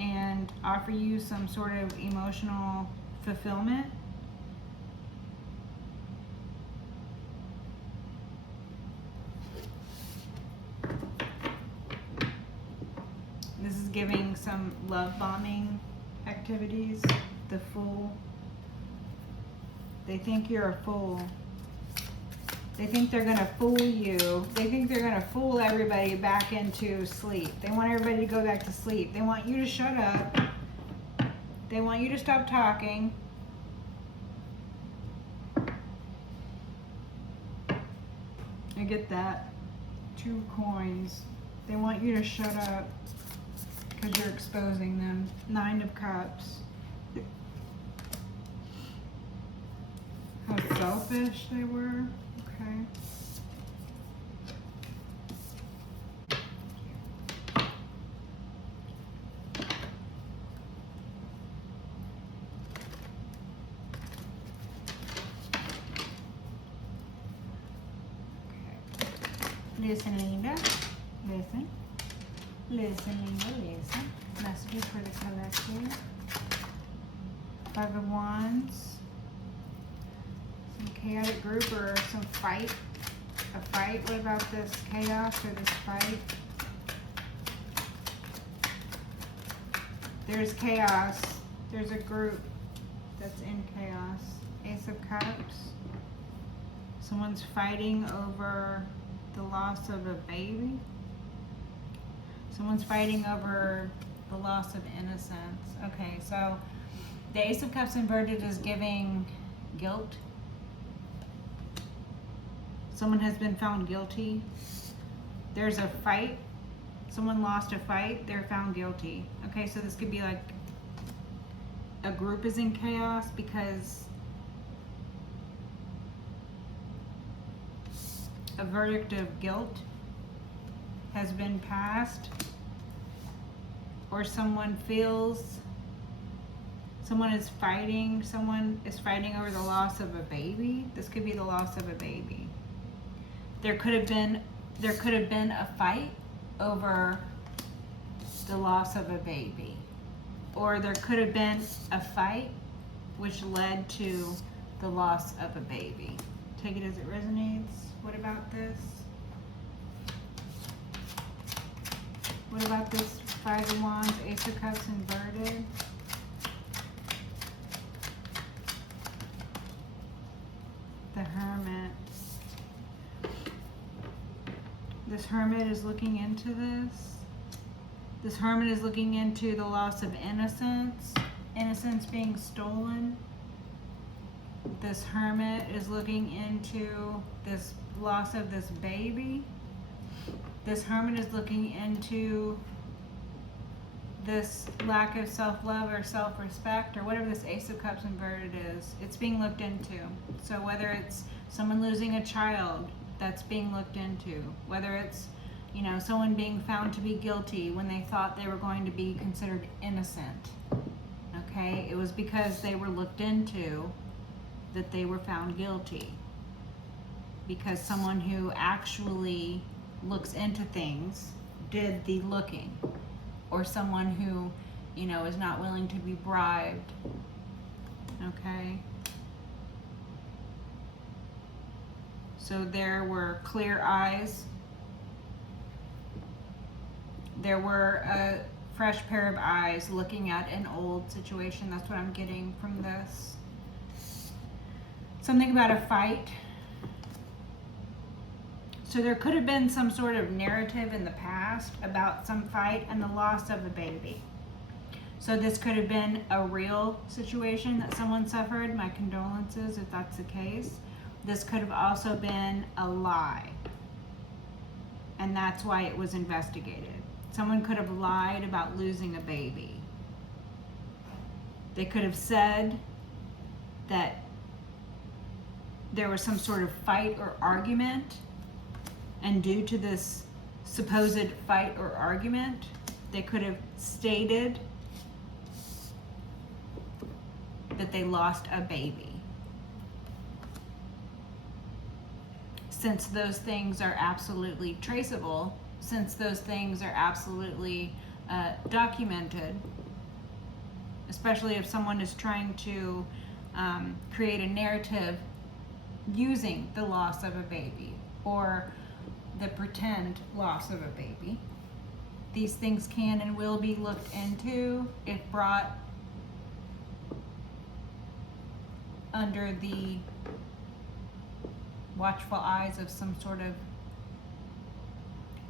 and offer you some sort of emotional fulfillment. This is giving some love bombing activities. The Fool. They think you're a fool. They think they're gonna fool you. They think they're gonna fool everybody back into sleep. They want everybody to go back to sleep. They want you to shut up. They want you to stop talking. I get that. 2 coins. They want you to shut up because you're exposing them. 9 of Cups. How selfish they were. Okay. Listen, Linda. Listen. Listen, Linda. Listen. Messages for the collective. 5 of Wands. Some chaotic group or some fight. A fight. What about this chaos or this fight? There's chaos. There's a group that's in chaos. Ace of Cups. Someone's fighting over the loss of a baby. Someone's fighting over the loss of innocence. Okay, so the Ace of Cups inverted is giving guilt. Someone has been found guilty. There's a fight. Someone lost a fight. They're found guilty. Okay, so this could be like a group is in chaos because a verdict of guilt has been passed, or someone is fighting over the loss of a baby. This could be the loss of a baby. There could have been a fight over the loss of a baby, or there could have been a fight which led to the loss of a baby. Take it as it resonates. What about this? What about this 5 of Wands, Ace of Cups inverted? The Hermit. This Hermit is looking into this. This Hermit is looking into the loss of innocence. Innocence being stolen. This Hermit is looking into this loss of this baby. This Hermit is looking into this lack of self-love or self-respect or whatever this Ace of Cups inverted is, it's being looked into. So whether it's someone losing a child, that's being looked into. Whether it's, you know, someone being found to be guilty when they thought they were going to be considered innocent. Okay? It was because they were looked into that they were found guilty. Because someone who actually looks into things did the looking. Or someone who, you know, is not willing to be bribed. Okay? So there were clear eyes. There were a fresh pair of eyes looking at an old situation. That's what I'm getting from this. Something about a fight. So there could have been some sort of narrative in the past about some fight and the loss of a baby. So this could have been a real situation that someone suffered. My condolences if that's the case. This could have also been a lie. And that's why it was investigated. Someone could have lied about losing a baby. They could have said that there was some sort of fight or argument, and due to this supposed fight or argument, they could have stated that they lost a baby. Since those things are absolutely traceable, since those things are absolutely documented, especially if someone is trying to create a narrative using the loss of a baby or the pretend loss of a baby, these things can and will be looked into if brought under the watchful eyes of some sort of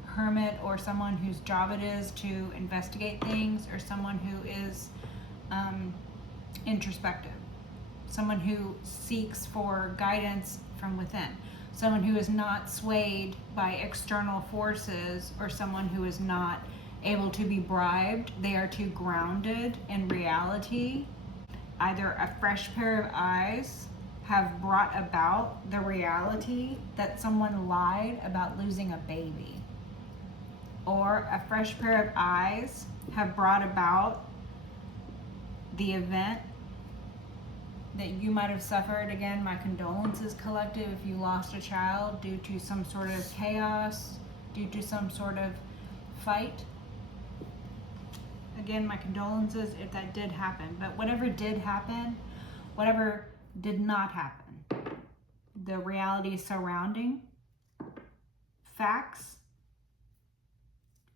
hermit or someone whose job it is to investigate things, or someone who is introspective, someone who seeks for guidance from within, someone who is not swayed by external forces, or someone who is not able to be bribed. They are too grounded in reality. Either a fresh pair of eyes have brought about the reality that someone lied about losing a baby, or a fresh pair of eyes have brought about the event that you might have suffered. Again, my condolences, collective, if you lost a child due to some sort of chaos, due to some sort of fight. Again, my condolences if that did happen. But whatever did happen, whatever did not happen, the reality surrounding facts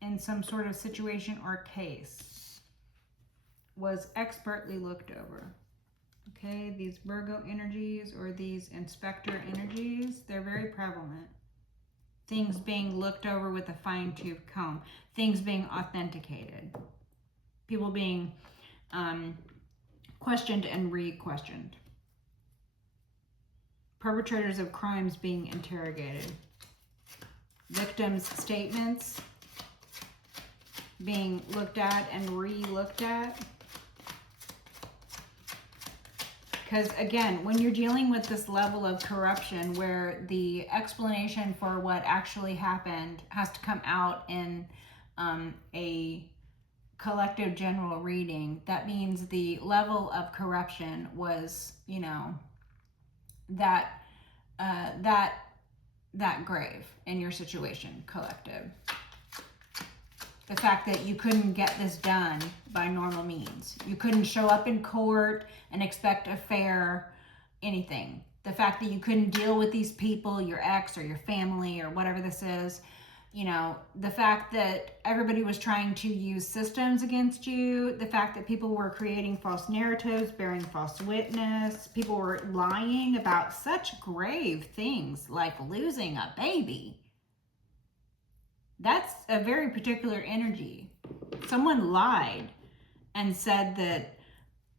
in some sort of situation or case was expertly looked over. Okay, these Virgo energies or these inspector energies, they're very prevalent. Things being looked over with a fine-tooth comb, things being authenticated, people being questioned and re-questioned, perpetrators of crimes being interrogated, victims' statements being looked at and re-looked at. Because again, when you're dealing with this level of corruption where the explanation for what actually happened has to come out in a collective general reading, that means the level of corruption was, you know, that grave in your situation, collective. The fact that you couldn't get this done by normal means. You couldn't show up in court and expect a fair anything. The fact that you couldn't deal with these people, your ex or your family or whatever this is. You know, the fact that everybody was trying to use systems against you. The fact that people were creating false narratives, bearing false witness. People were lying about such grave things like losing a baby. That's a very particular energy. Someone lied and said that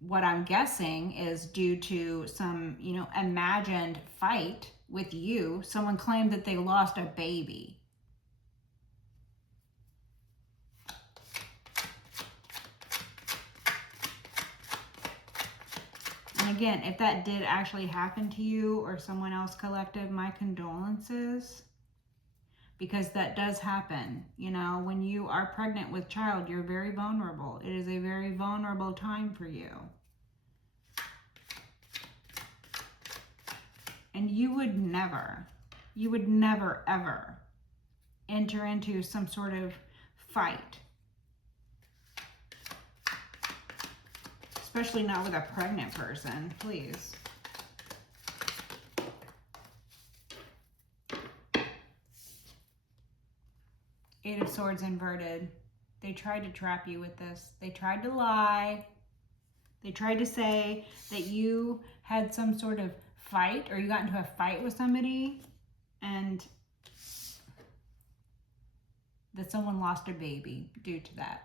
what I'm guessing is due to some, you know, imagined fight with you. Someone claimed that they lost a baby. Again, if that did actually happen to you or someone else, collective, my condolences. Because that does happen. You know, when you are pregnant with child, you're very vulnerable. It is a very vulnerable time for you. And you would never ever enter into some sort of fight. Especially not with a pregnant person, please. Eight of Swords inverted. They tried to trap you with this. They tried to lie. They tried to say that you had some sort of fight or you got into a fight with somebody and that someone lost a baby due to that.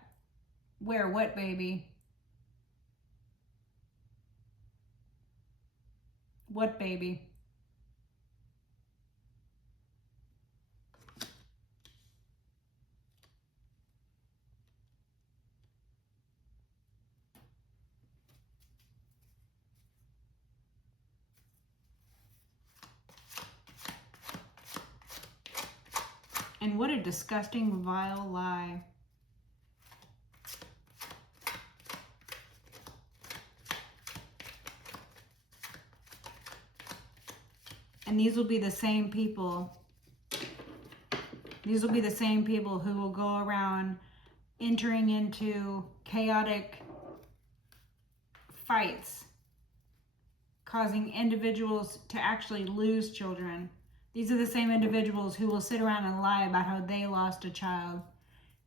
Where? What baby? What baby? And what a disgusting, vile lie. And these will be the same people. These will be the same people who will go around entering into chaotic fights, causing individuals to actually lose children. These are the same individuals who will sit around and lie about how they lost a child.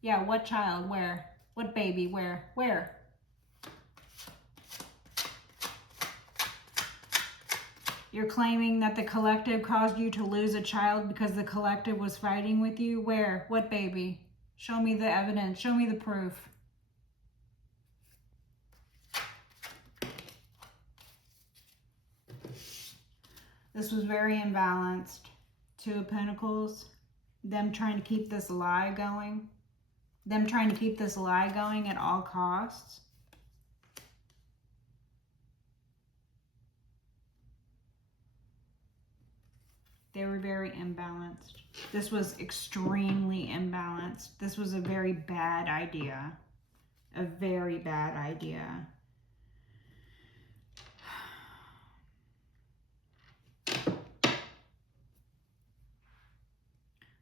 Yeah, what child? Where? What baby? Where? Where? You're claiming that the collective caused you to lose a child because the collective was fighting with you? Where? What baby? Show me the evidence. Show me the proof. This was very imbalanced. Two of Pentacles. Them trying to keep this lie going. Them trying to keep this lie going at all costs. They were very imbalanced. This was extremely imbalanced. This was a very bad idea. A very bad idea.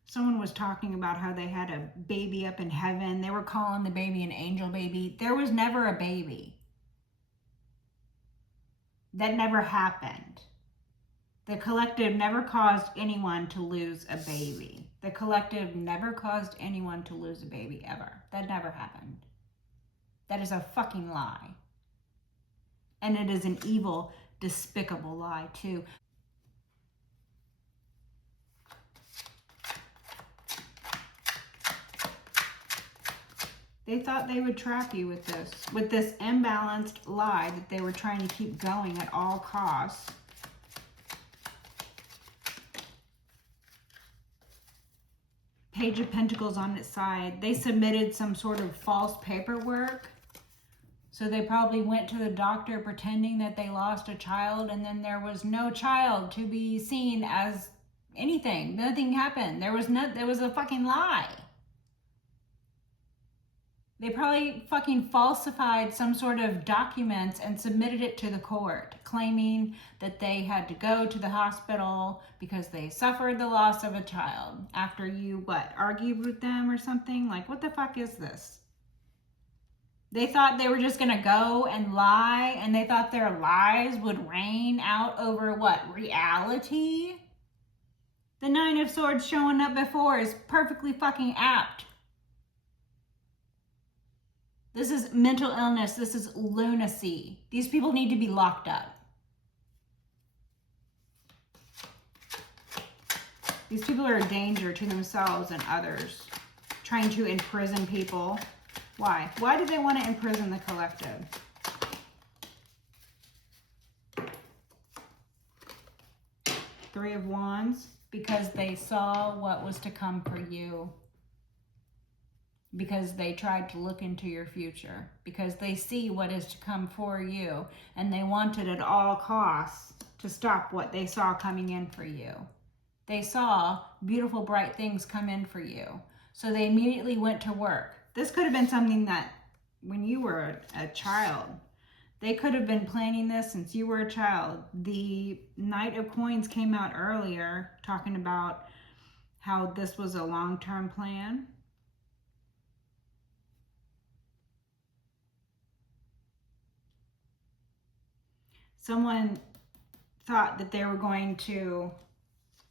Someone was talking about how they had a baby up in heaven. They were calling the baby an angel baby. There was never a baby. That never happened. The collective never caused anyone to lose a baby. The collective never caused anyone to lose a baby ever. That never happened. That is a fucking lie. And it is an evil, despicable lie too. They thought they would trap you with this imbalanced lie that they were trying to keep going at all costs. Page of Pentacles on its side. They submitted some sort of false paperwork. So they probably went to the doctor pretending that they lost a child, and then there was no child to be seen as anything. Nothing happened. There was a fucking lie. They probably fucking falsified some sort of documents and submitted it to the court, claiming that they had to go to the hospital because they suffered the loss of a child after you, argued with them or something? Like, what the fuck is this? They thought they were just gonna go and lie, and they thought their lies would reign out over reality? The Nine of Swords showing up before is perfectly fucking apt. This is mental illness. This is lunacy. These people need to be locked up. These people are a danger to themselves and others, trying to imprison people. Why? Why do they want to imprison the collective? Three of Wands, because they saw what was to come for you. because they tried to look into your future, because they see what is to come for you, and they wanted at all costs to stop what they saw coming in for you. They saw beautiful, bright things come in for you, so they immediately went to work. This could have been something that when you were a child, they could have been planning this since you were a child. The Knight of Coins came out earlier talking about how this was a long-term plan. Someone thought that they were going to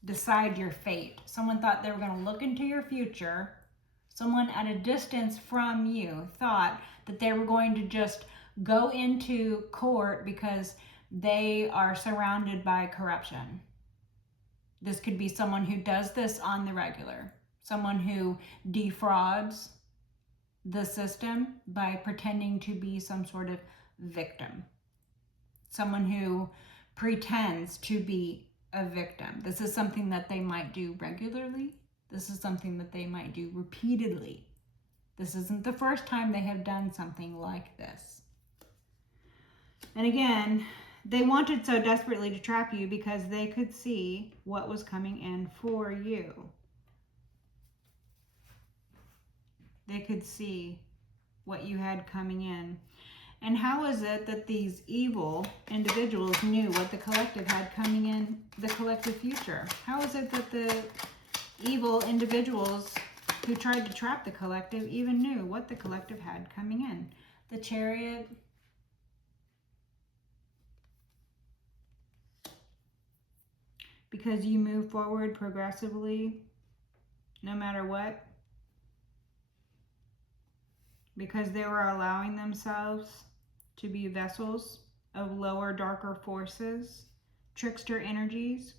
decide your fate. Someone thought they were going to look into your future. Someone at a distance from you thought that they were going to just go into court because they are surrounded by corruption. This could be someone who does this on the regular, someone who defrauds the system by pretending to be some sort of victim, someone who pretends to be a victim. This is something that they might do regularly. This is something that they might do repeatedly. This isn't the first time they have done something like this. And again, they wanted so desperately to trap you because they could see what was coming in for you. They could see what you had coming in. And how is it that these evil individuals knew what the collective had coming in the collective future? How is it that the evil individuals who tried to trap the collective even knew what the collective had coming in? The Chariot. Because you move forward progressively, no matter what. Because they were allowing themselves to be vessels of lower, darker forces, trickster energies,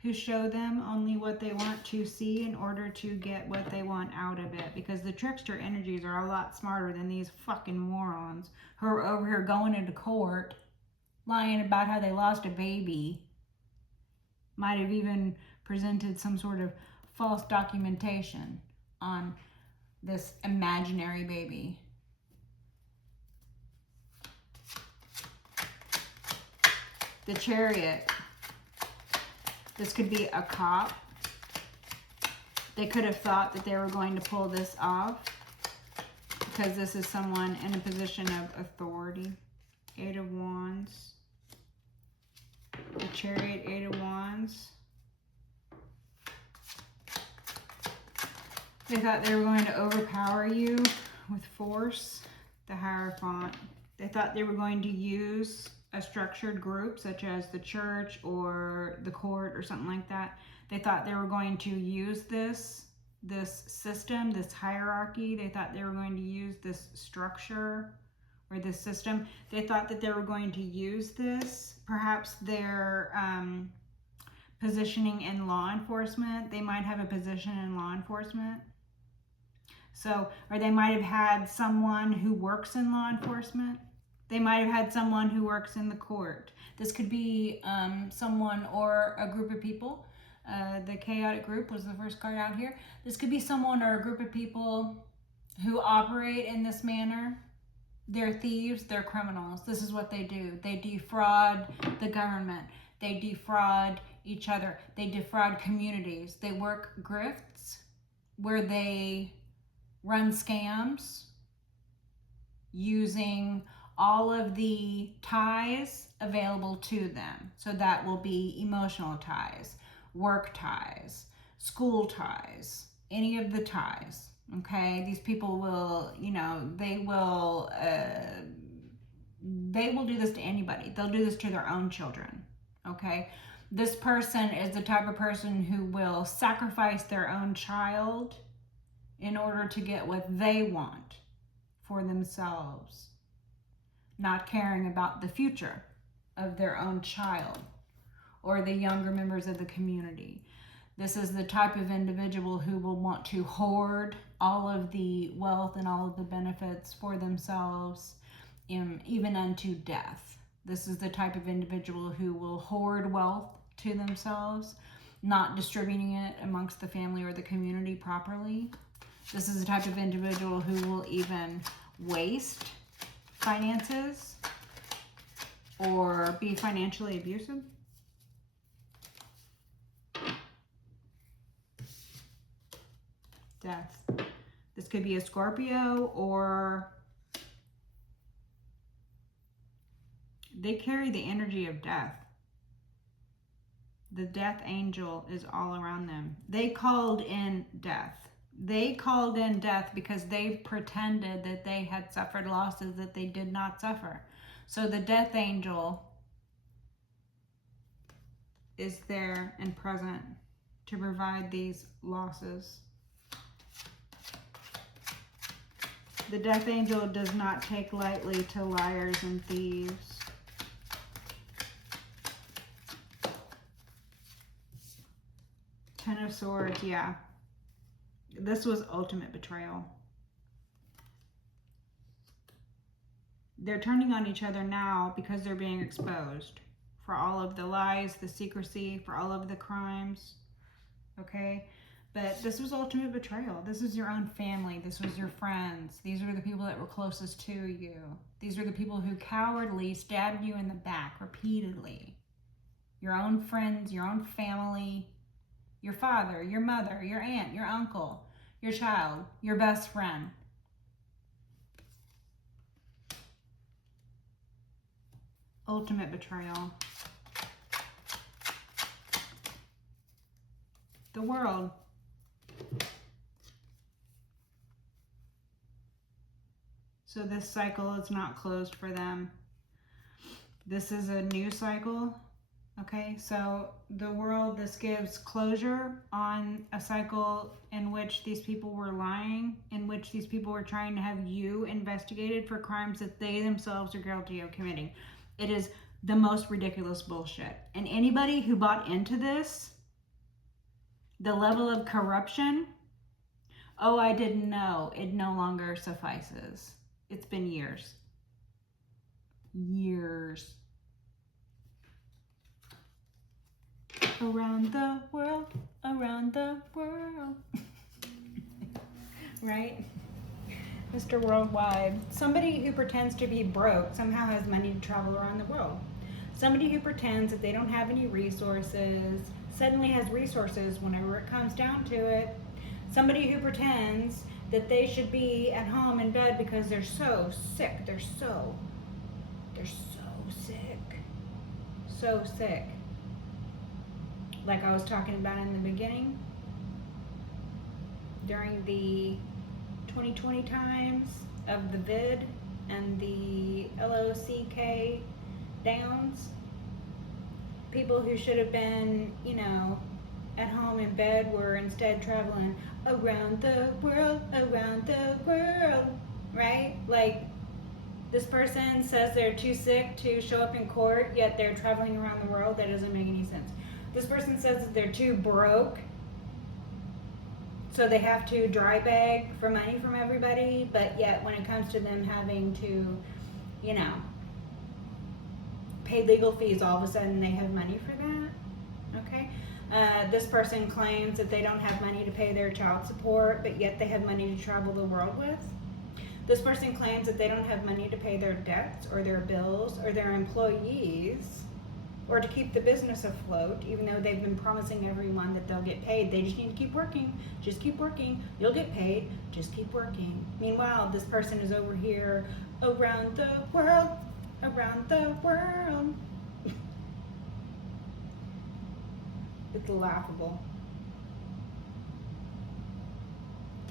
who show them only what they want to see in order to get what they want out of it. Because the trickster energies are a lot smarter than these fucking morons who are over here going into court, lying about how they lost a baby, might have even presented some sort of false documentation on this imaginary baby. The Chariot. This could be a cop. They could have thought that they were going to pull this off because this is someone in a position of authority. Eight of Wands. The Chariot, Eight of Wands. They thought they were going to overpower you with force. The Hierophant. They thought they were going to use a structured group such as the church or the court or something like that. They thought they were going to use this system, this hierarchy. They thought they were going to use this structure or this system. They thought that they were going to use this. Perhaps their positioning in law enforcement. They might have a position in law enforcement. So, or they might have had someone who works in law enforcement. They might have had someone who works in the court. This could be someone or a group of people. The Chaotic Group was the first card out here. This could be someone or a group of people who operate in this manner. They're thieves, they're criminals. This is what they do. They defraud the government. They defraud each other. They defraud communities. They work grifts where they run scams using all of the ties available to them. So that will be emotional ties, work ties, school ties, any of the ties. Okay, these people will, they will do this to anybody. They'll do this to their own children. Okay, this person is the type of person who will sacrifice their own child in order to get what they want for themselves, not caring about the future of their own child or the younger members of the community. This is the type of individual who will want to hoard all of the wealth and all of the benefits for themselves, even unto death. This is the type of individual who will hoard wealth to themselves, not distributing it amongst the family or the community properly. This is the type of individual who will even waste finances or be financially abusive. Death. This could be a Scorpio, or they carry the energy of death. The death angel is all around them. They called in death. They called in death because they pretended that they had suffered losses that they did not suffer. So the death angel is there and present to provide these losses. The death angel does not take lightly to liars and thieves. Ten of Swords, yeah. This was ultimate betrayal. They're turning on each other now because they're being exposed for all of the lies, the secrecy, for all of the crimes. Okay? But this was ultimate betrayal. This was your own family. This was your friends. These were the people that were closest to you. These were the people who cowardly stabbed you in the back repeatedly. Your own friends, your own family, your father, your mother, your aunt, your uncle, your child, your best friend. Ultimate betrayal. The World. So this cycle is not closed for them. This is a new cycle. Okay, so the World, this gives closure on a cycle in which these people were lying, in which these people were trying to have you investigated for crimes that they themselves are guilty of committing. It is the most ridiculous bullshit. And anybody who bought into this, the level of corruption, oh, I didn't know, it no longer suffices. It's been years. Years. Around the world, around the world. Right? Mr. Worldwide. Somebody who pretends to be broke somehow has money to travel around the world. Somebody who pretends that they don't have any resources suddenly has resources whenever it comes down to it. Somebody who pretends that they should be at home in bed because they're so sick. They're so sick. So sick. Like I was talking about in the beginning, during the 2020 times of the vid and the LOCK downs, people who should have been, at home in bed were instead traveling around the world, right? Like, this person says they're too sick to show up in court, yet they're traveling around the world. That doesn't make any sense. This person says that they're too broke, so they have to dry beg for money from everybody, but yet when it comes to them having to, pay legal fees, all of a sudden they have money for that, okay? This person claims that they don't have money to pay their child support, but yet they have money to travel the world with. This person claims that they don't have money to pay their debts or their bills or their employees or to keep the business afloat, even though they've been promising everyone that they'll get paid. They just need to keep working. Just keep working. You'll get paid. Just keep working. Meanwhile, this person is over here around the world, around the world. It's laughable.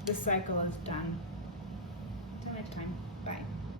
This cycle is done.